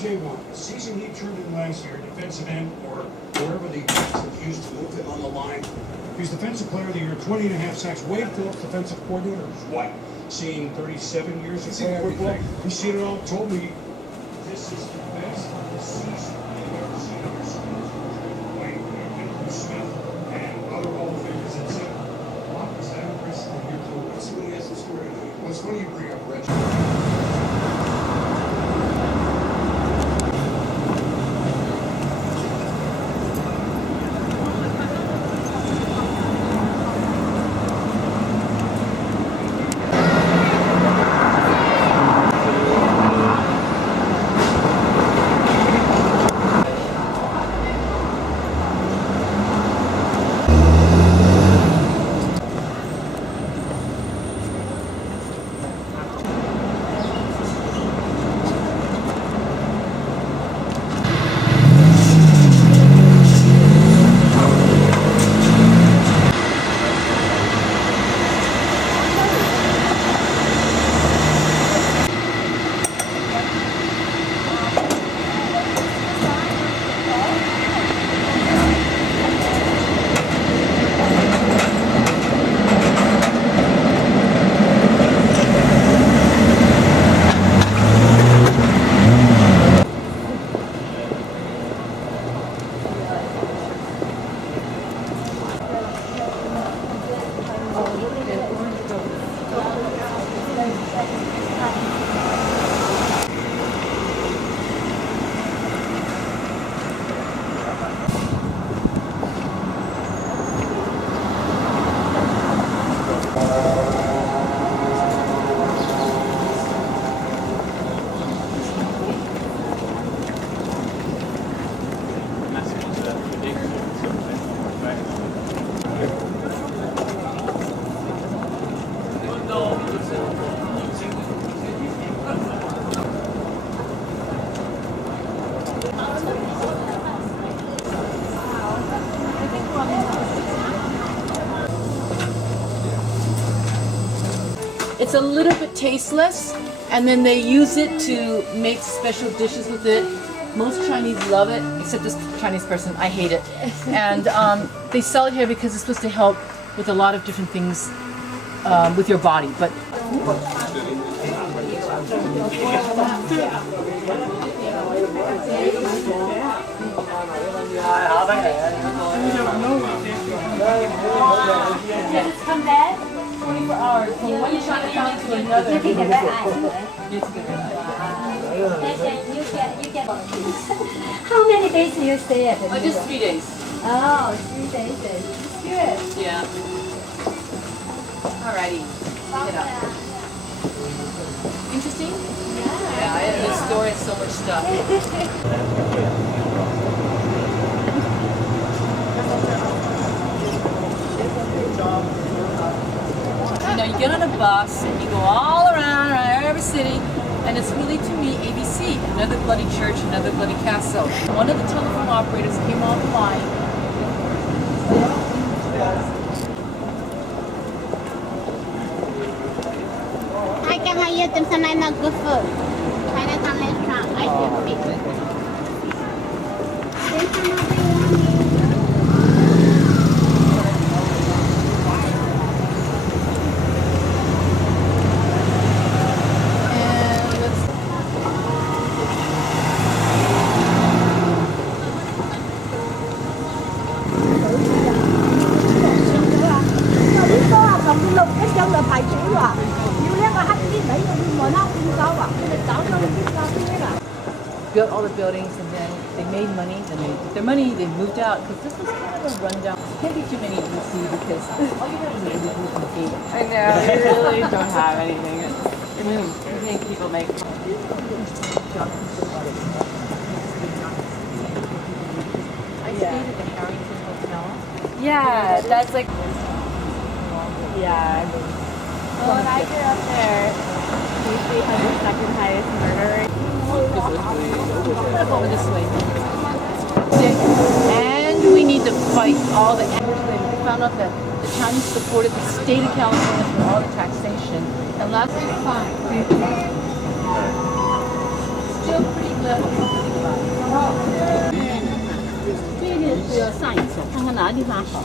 AJ1, season he turned in last year, defensive end or wherever the defensive used to move him on the line. He's Defensive Player of the Year, 20 and a half sacks. Wade Phillips, defensive coordinator, who's white, seeing 37 years of pro football. He's seen it all, told me this is the best season they've ever seen in your schools. Wade and Smith and other Hall of Famers that said, wow, is that impressive when you're told? Let's see when he has the story. Well, it's funny you bring up Reggie. It's a little bit tasteless, and then they use it to make special dishes with it. Most Chinese love it, except this Chinese person. I hate it. And they sell it here because it's supposed to help with a lot of different things with your body. But come back. 24 hours from one Chinatown to another. You get the red eye. You get. How many days do you stay at the Oh, just 3 days. Oh, 3 days. Good. Yeah. Alrighty. Get up. Interesting? Yeah, the store has so much stuff. You know, you get on a bus and you go all around every city, and it's really, to me, ABC, another bloody church, another bloody castle. One of the telephone operators came off the line. I can hire them tonight, not good food. Chinatown restaurant, I can fix it. Built all the buildings, and then they made money, and they with their money they moved out, because this was kind of a rundown. Can't be too many DC because all you have is ABC and eat. I know, we really don't have anything. I think people make. I stayed at the Harrington Hotel. Yeah, that's like. Yeah. Well, when I grew up there, DC has the second highest murder rate. This way. And we need to fight all the anger. We found out that the Chinese supported the state of California for all the taxation. And last week, fine. Still pretty 这要上一次，看看哪个地方好。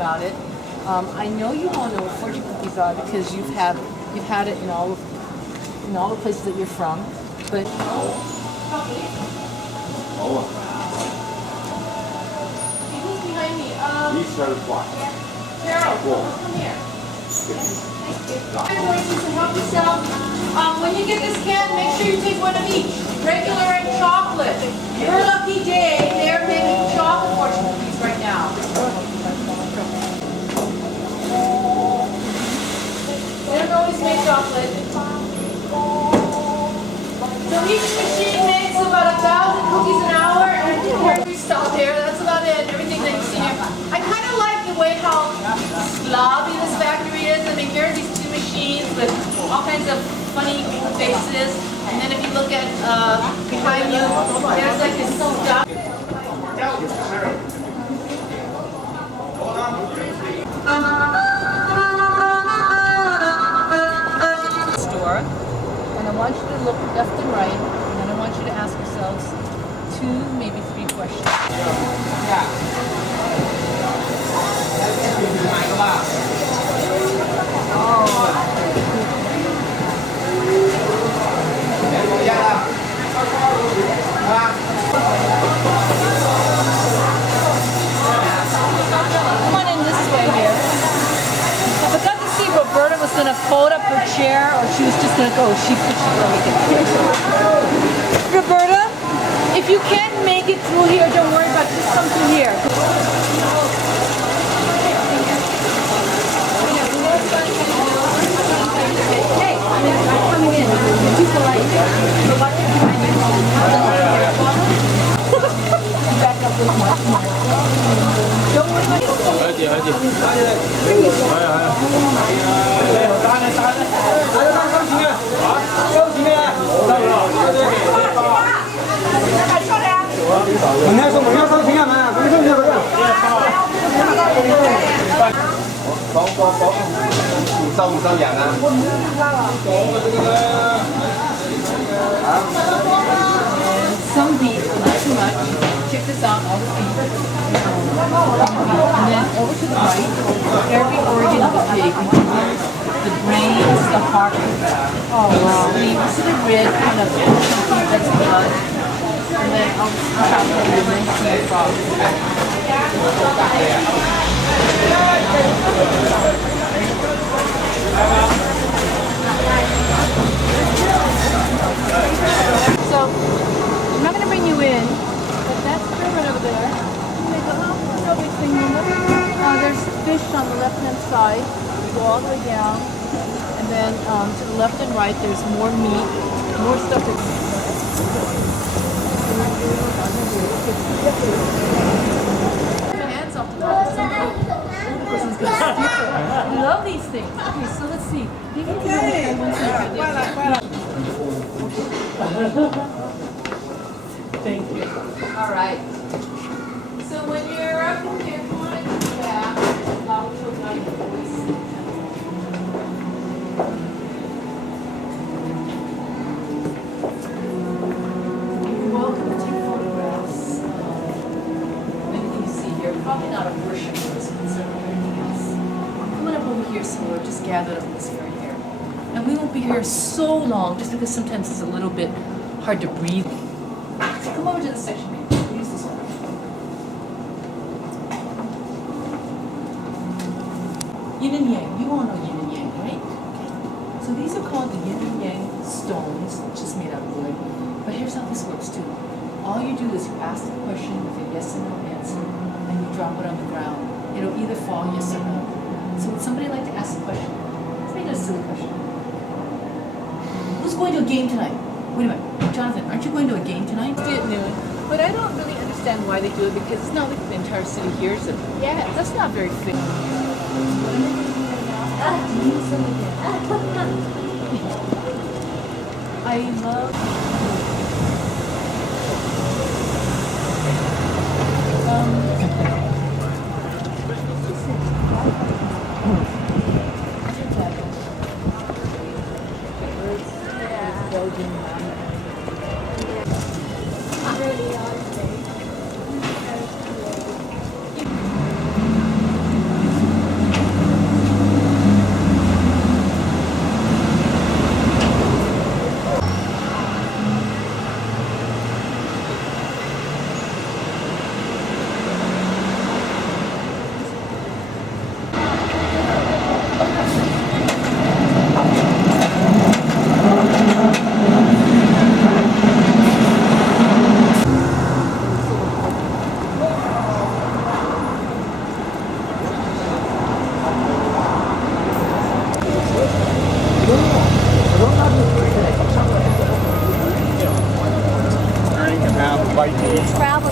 About it. I know you all know what fortune cookies are because you've had it in all the places that you're from. But who's behind me? Carol, come here. To help yourself. When you get this can, make sure you take one of each. Regular and chocolate. Your lucky day. They're making chocolate fortune cookies right now. They don't always make chocolate. So each machine makes about 1,000 cookies an hour, and every stop there, that's about it, everything that you see here. I kind of like the way how slobby this factory is. I mean, here are these two machines with all kinds of funny faces, and then if you look at behind you, there's like this stuff. And I want you to look left and right, and then I want you to ask yourselves 2, maybe 3 questions. Come on in this way here. I forgot to see Roberta was going to fold up her chair or she was just going to go. She Roberta, if you can't make it through here, don't worry about it. Just come through here. Hey, I'm coming in. You're too polite. So watch it behind you. Back up with my don't worry about it. Some beef, not too much. Check this out, all the beef. And then over to the right, every organ of the pig, the brains, the heart, the see the red kind of chunky, that's blood. And then on top of the legs and the frog. So, I'm not going to bring you in, but that's the river over there. You may go, oh, no big thing, there's fish on the left-hand side. You go all the way down, and then to the left and right, there's more meat, more stuff that's... Hands off the top. We love these things. Okay, so let's see. Thank you. All right. So when you're up in here, come on and come back. I'll choke out your voice. You're welcome to take photographs. Anything you see here, probably not a worship list, but certainly anything else. Come on up over here somewhere, just gathered up this area here. And we won't be here so long, just because sometimes it's a little bit hard to breathe. So come over to this section, maybe. Use this one. Yin and Yang. You all know Yin and Yang, right? Okay. So these are called the Yin and Yang stones, just made out of wood. But here's how this works too. All you do is you ask the question with a yes and no answer, and you drop it on the ground. It'll either fall yes or no. So would somebody like to ask a question? Let's make it a silly question. Who's going to a game tonight? Wait a minute, Jonathan, aren't you going to a game tonight? It's at noon, but I don't really understand why they do it because it's not like the entire city hears it. Yeah, that's not very fair. I love. Travel.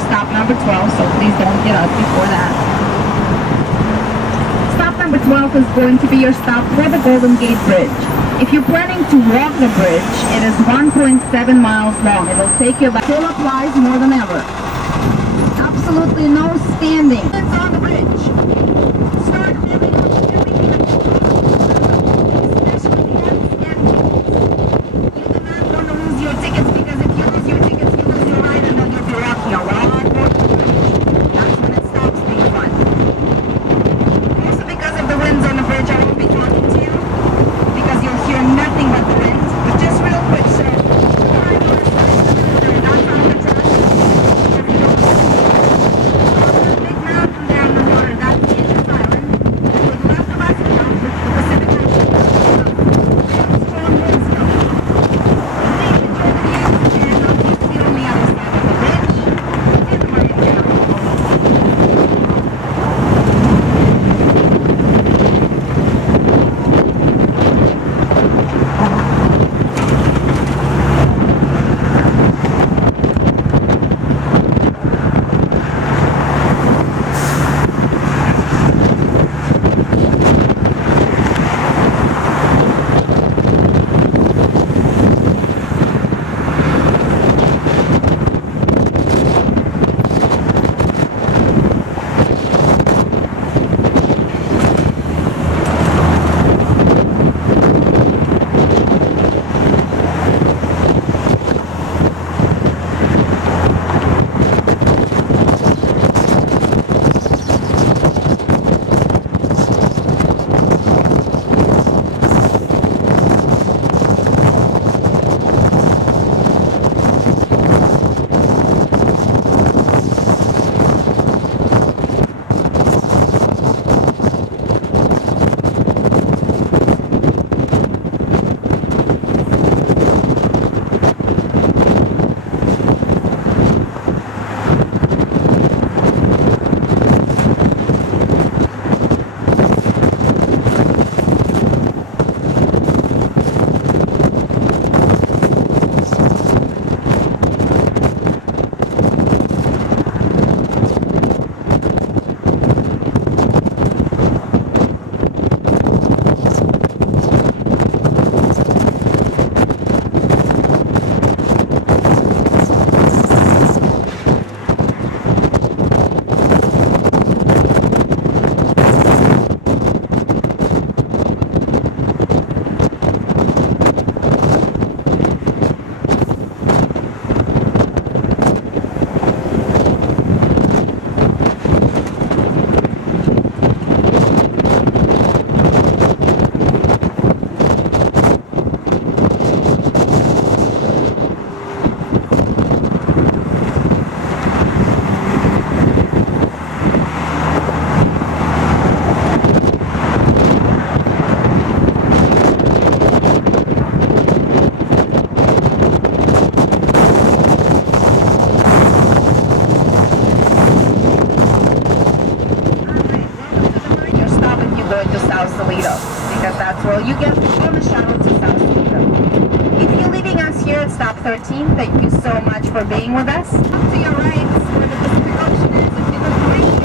Stop number 12, so please don't get up before that. Stop number 12 is going to be your stop for the Golden Gate Bridge. If you're planning to walk the bridge, it is 1.7 miles long. It will take you about... Still applies more than ever. Absolutely no standing. It's on the bridge. Start moving up. Especially hands and heels. You do not want to lose your tickets because if you lose your tickets, you lose your ride and then you'll be walking a lot more. That's when it stops being fun. Also because of the winds on the bridge, I won't be talking to you because you'll hear nothing but the wind. But just real quick, sir. Big mountain there on the water, that's the end of the island. 13. Thank you so much for being with us. Up to your right is where the Pacific Ocean is. If you look right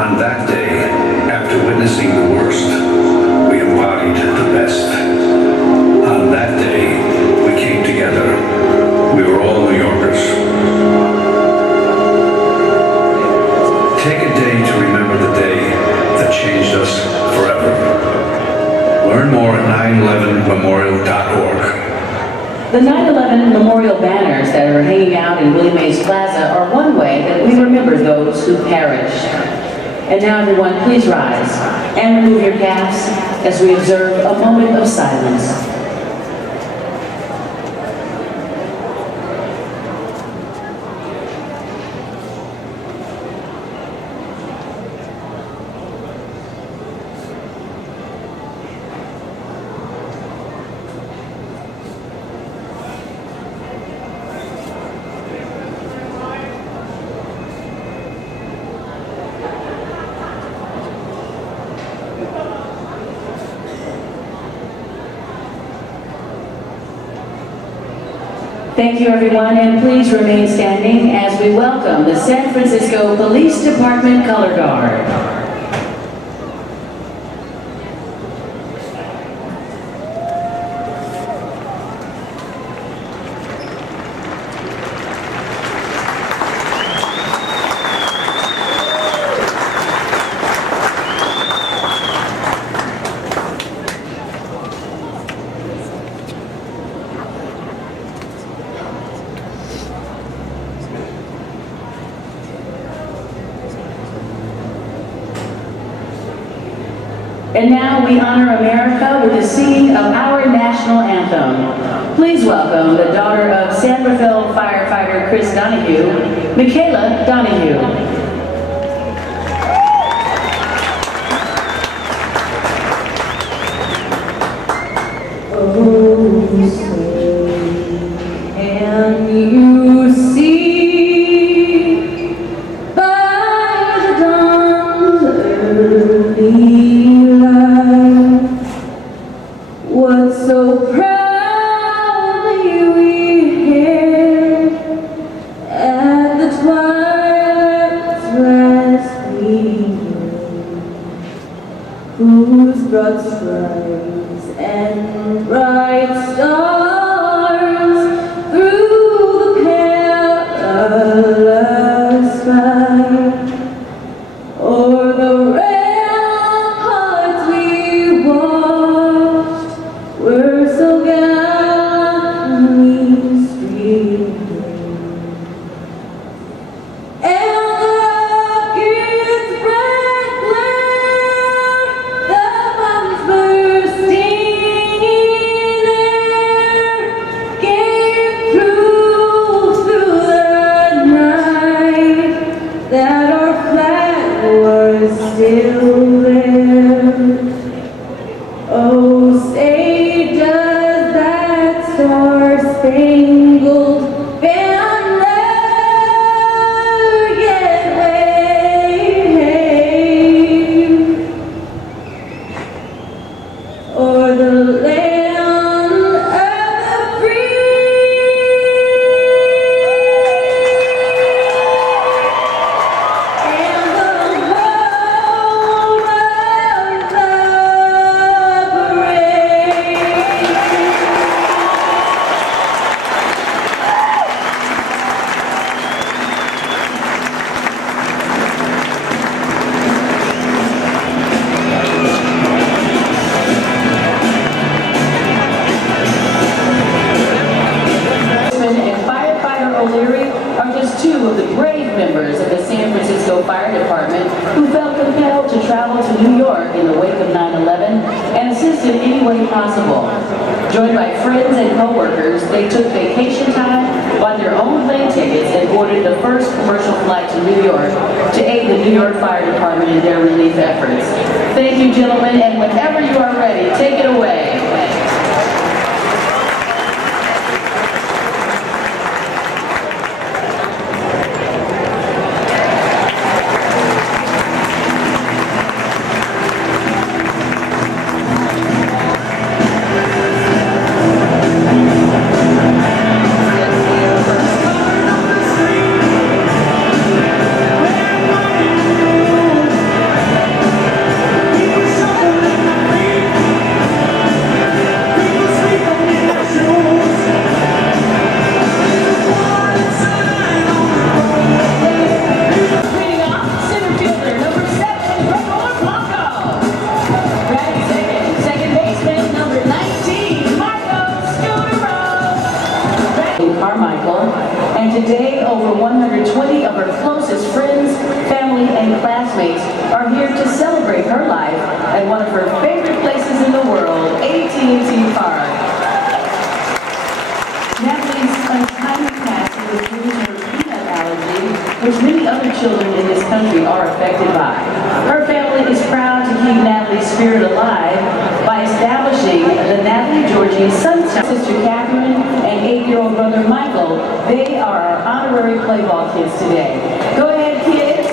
On that day, after witnessing the worst, we embodied the best. On that day, we came together. We were all New Yorkers. Take a day to remember the day that changed us forever. Learn more at 911memorial.org. The 9/11 memorial banners that are hanging out in Willie Mays Plaza are one way that we remember those who perished. And now everyone, please rise and remove your caps as we observe a moment of silence. Thank you, everyone, and please remain standing as we welcome the San Francisco Police Department Color Guard. And now we honor America with the singing of our national anthem. Please welcome the daughter of San Rafael firefighter Chris Donahue, Michaela Donahue. Oh, say, can you see by the dawn's early light what so proudly we hailed at the twilight's last gleaming, whose broad stripes and bright stars through the perilous fight o'er the ramparts we watched were so gallantly streaming, and the rocket's bright glare, the bombs bursting in air, gave proof through the night that our flag was still there. Oh, say does that star-spangled banner yet wave o'er the land of the free and the home of the brave? And firefighter O'Leary are just two of the brave members of the San Francisco Fire Department who felt compelled to travel to New York in the wake of 9/11 and assist in any way possible. Joined by friends and co-workers, they took vacation time, bought their own plane tickets, and boarded the first commercial flight to New York to aid the New York Fire Department in their relief efforts. Thank you, gentlemen, and whenever you are ready, take it away. classmates are here to celebrate her life at one of her favorite places in the world, AT&T Park. Natalie spent time in passing with due to her peanut allergy, which many other children in this country are affected by. Her family is proud to keep Natalie's spirit alive by establishing the Natalie Georgie Sunshine. Sister Catherine and 8-year-old brother Michael, they are our honorary play ball kids today. Go ahead, kids.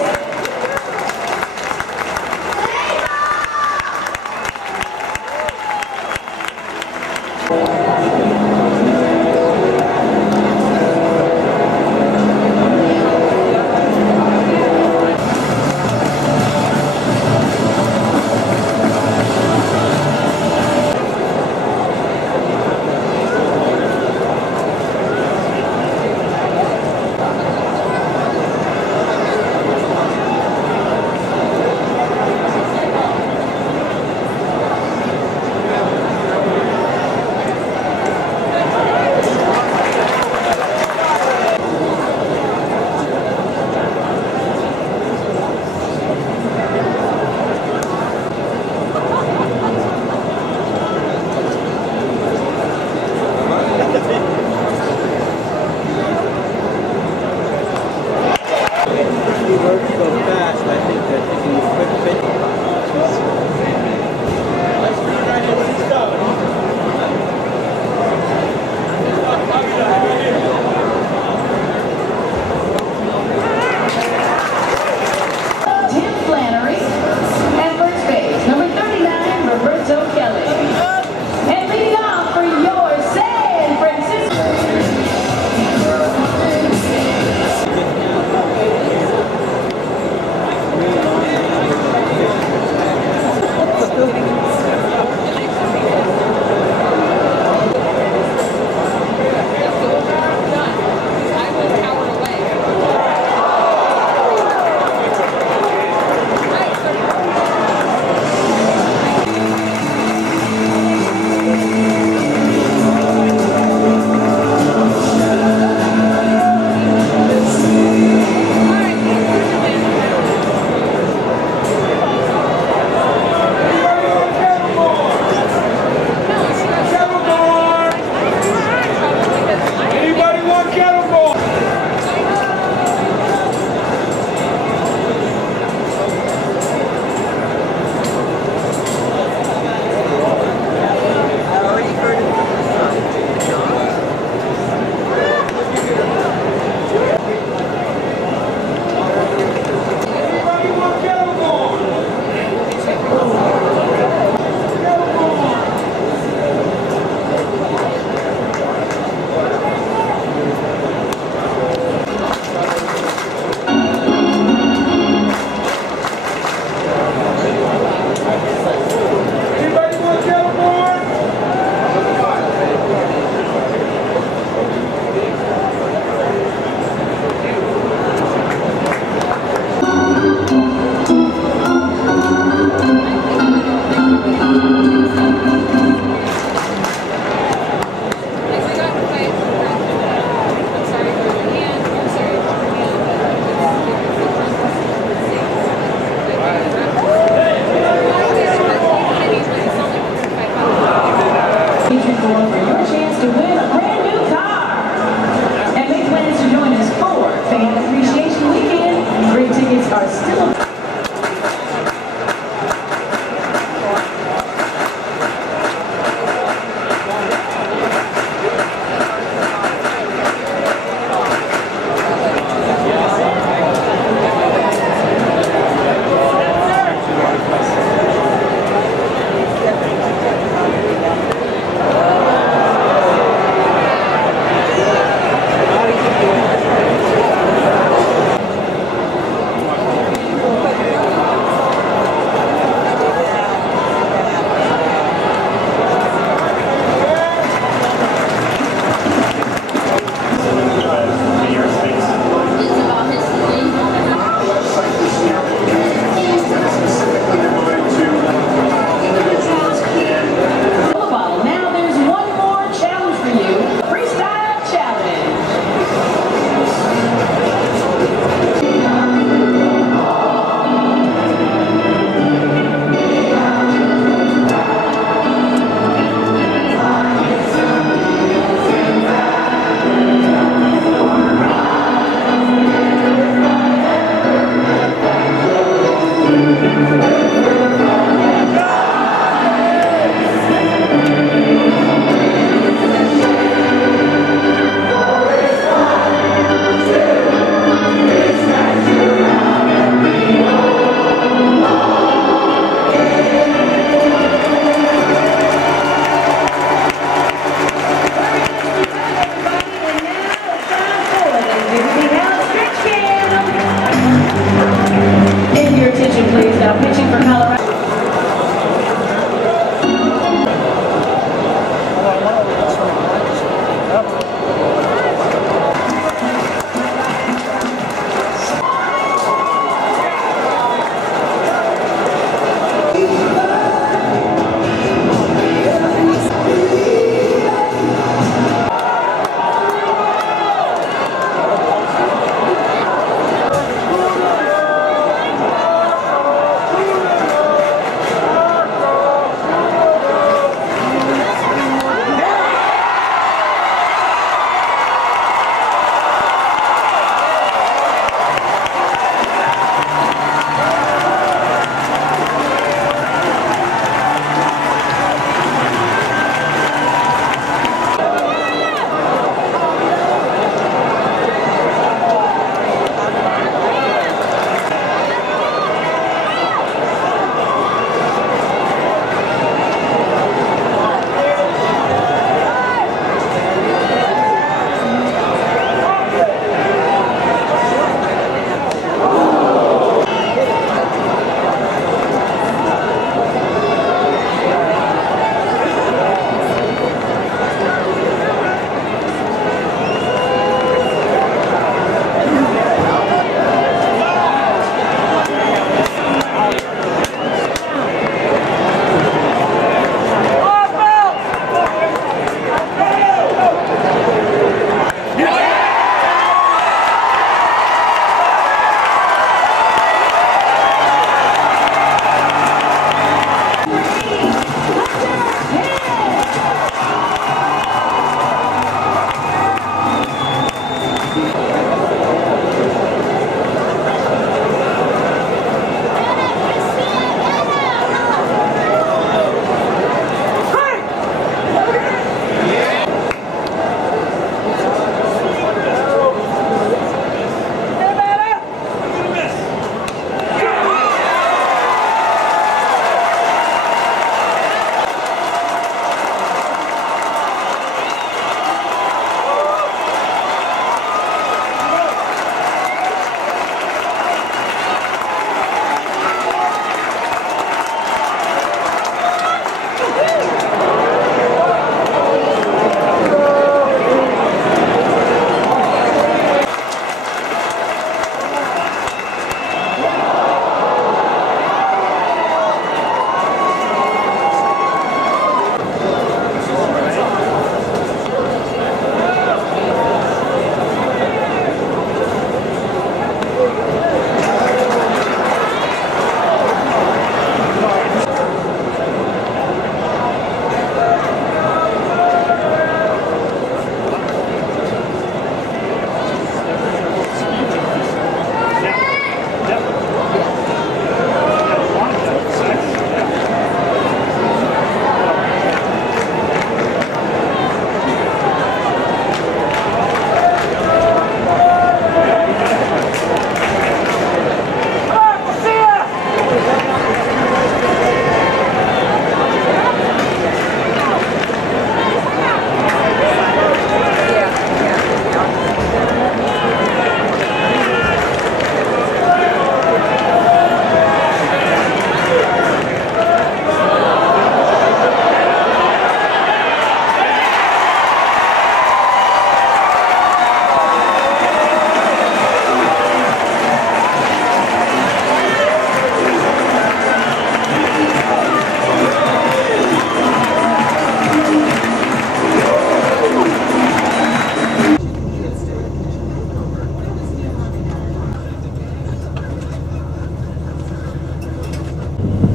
And your attention, please. Now pitching for Colorado.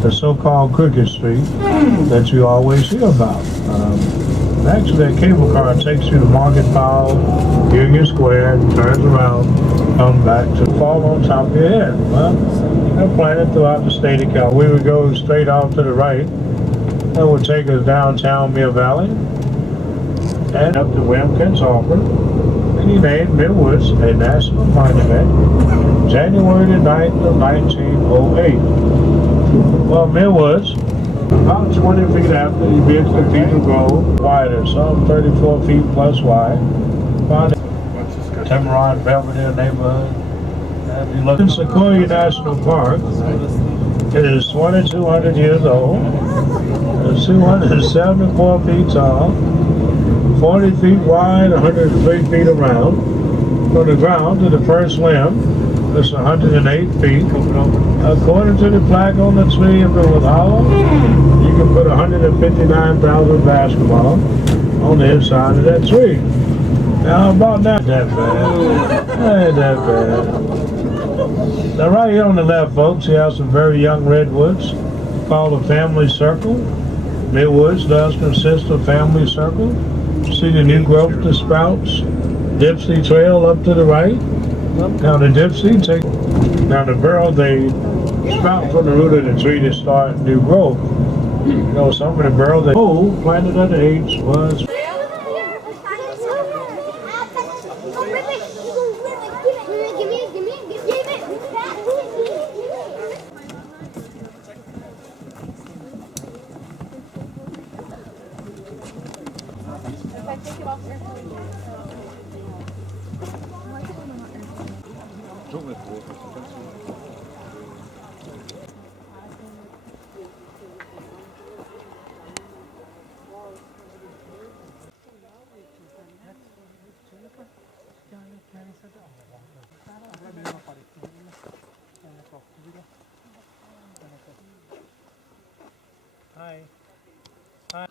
the so-called Crooked Street that you always hear about. Actually, that cable car takes you to Market Powell, Union Square, turns around, comes back to fall on top of your head. Well, They're planted throughout the state of California. We would go straight off to the right. That would take us downtown Mill Valley and up to Wilkins Harbor. And he named Millwoods a national monument January the 9th of 1908. Well, Millwoods, about 20 feet after you built the Cathedral Grove, wider, some 34 feet plus wide. Found in Tamarron, Belvedere neighborhood. And if you look in Sequoia National Park, it is 2,200 years old. It's 274 feet tall, 40 feet wide, 103 feet around. From the ground to the first limb, it's 108 feet. According to the plaque on the tree, if it was hollow, you can put 159,000 basketball on the inside of that tree. Now, about that, that bad. That ain't that bad. Now, right here on the left, folks, you have some very young redwoods called a family circle. Millwoods does consist of family circle. See the new growth, the sprouts, Dipsy Trail up to the right. Now the Dipsy now the burrow, they sprout from the root of the tree to start new growth. You know, some of the burrows they planted at the age was. Hi. Hi.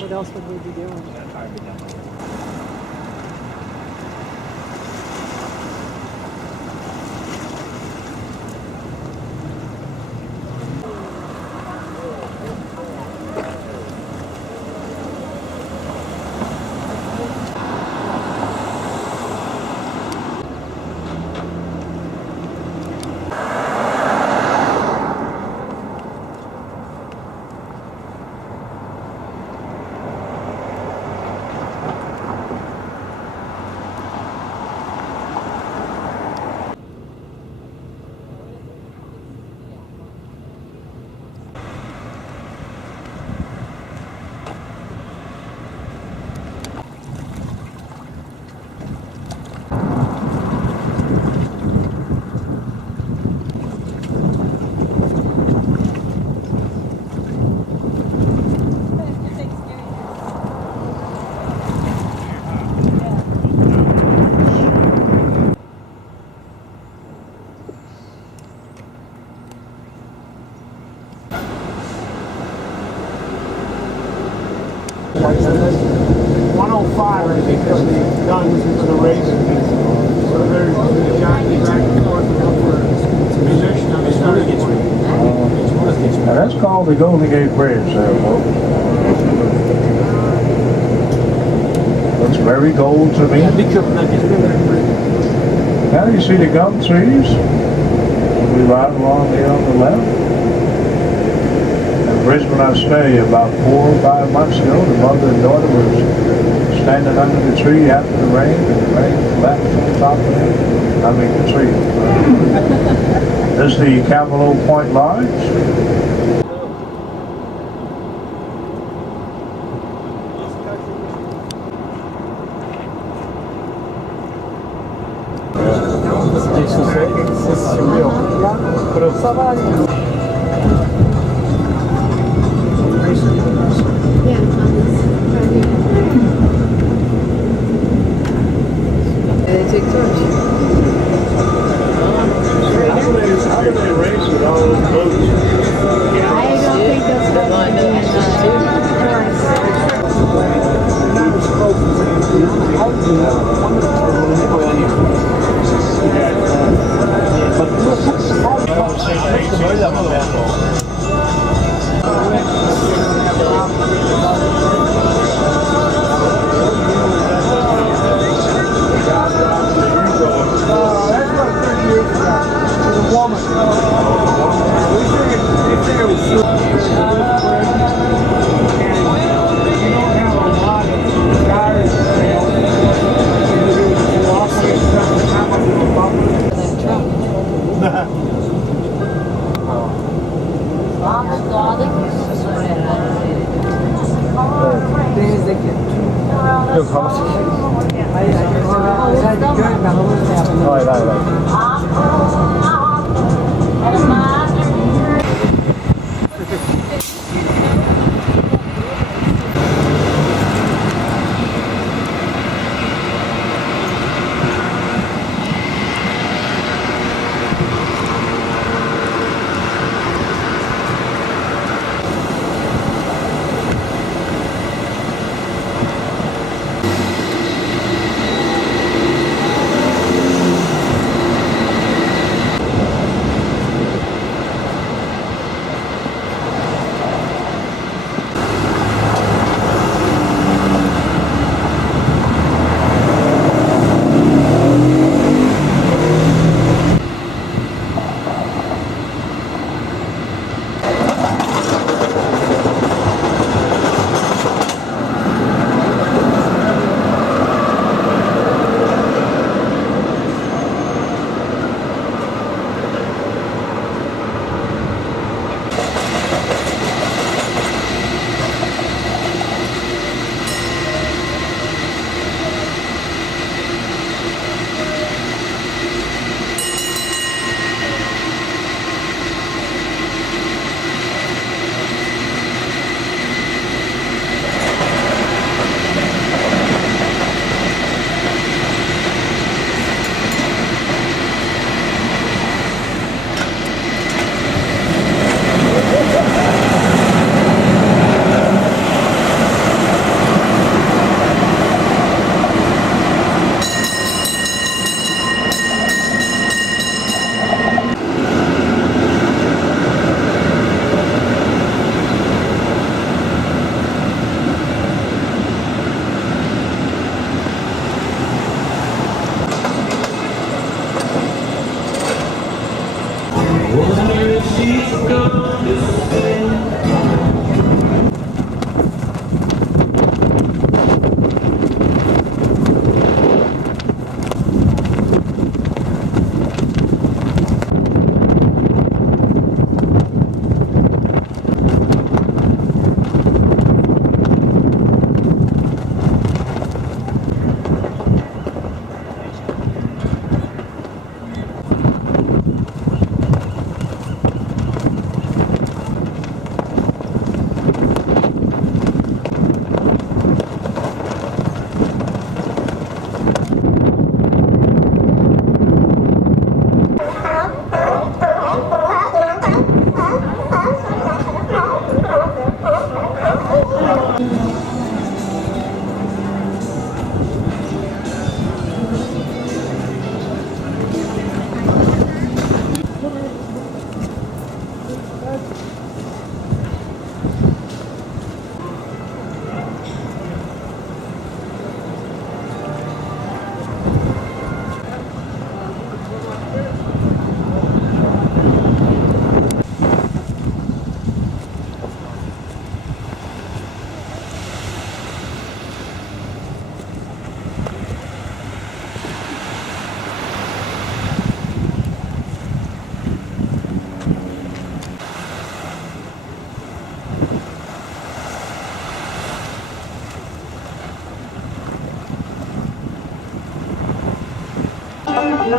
What else would we be doing? I think is the guns into the razor. So there's the jockey back and forth for musician on the starting point. Now that's called the Golden Gate Bridge there, folks. Looks very gold to me. Now you see the gum trees. We ride along here on the left. In Brisbane, Australia, about 4 or 5 months ago, the mother and daughter was standing under the tree after the rain, and the rain lapped on top of them. I mean, the tree. This is the Capitol Point Lodge. How do they race with all those boats? I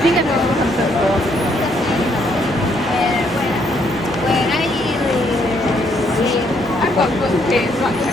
think I know what I'm saying. Where are you? I've got good kids, like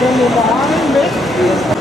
Wenn wir morgen mit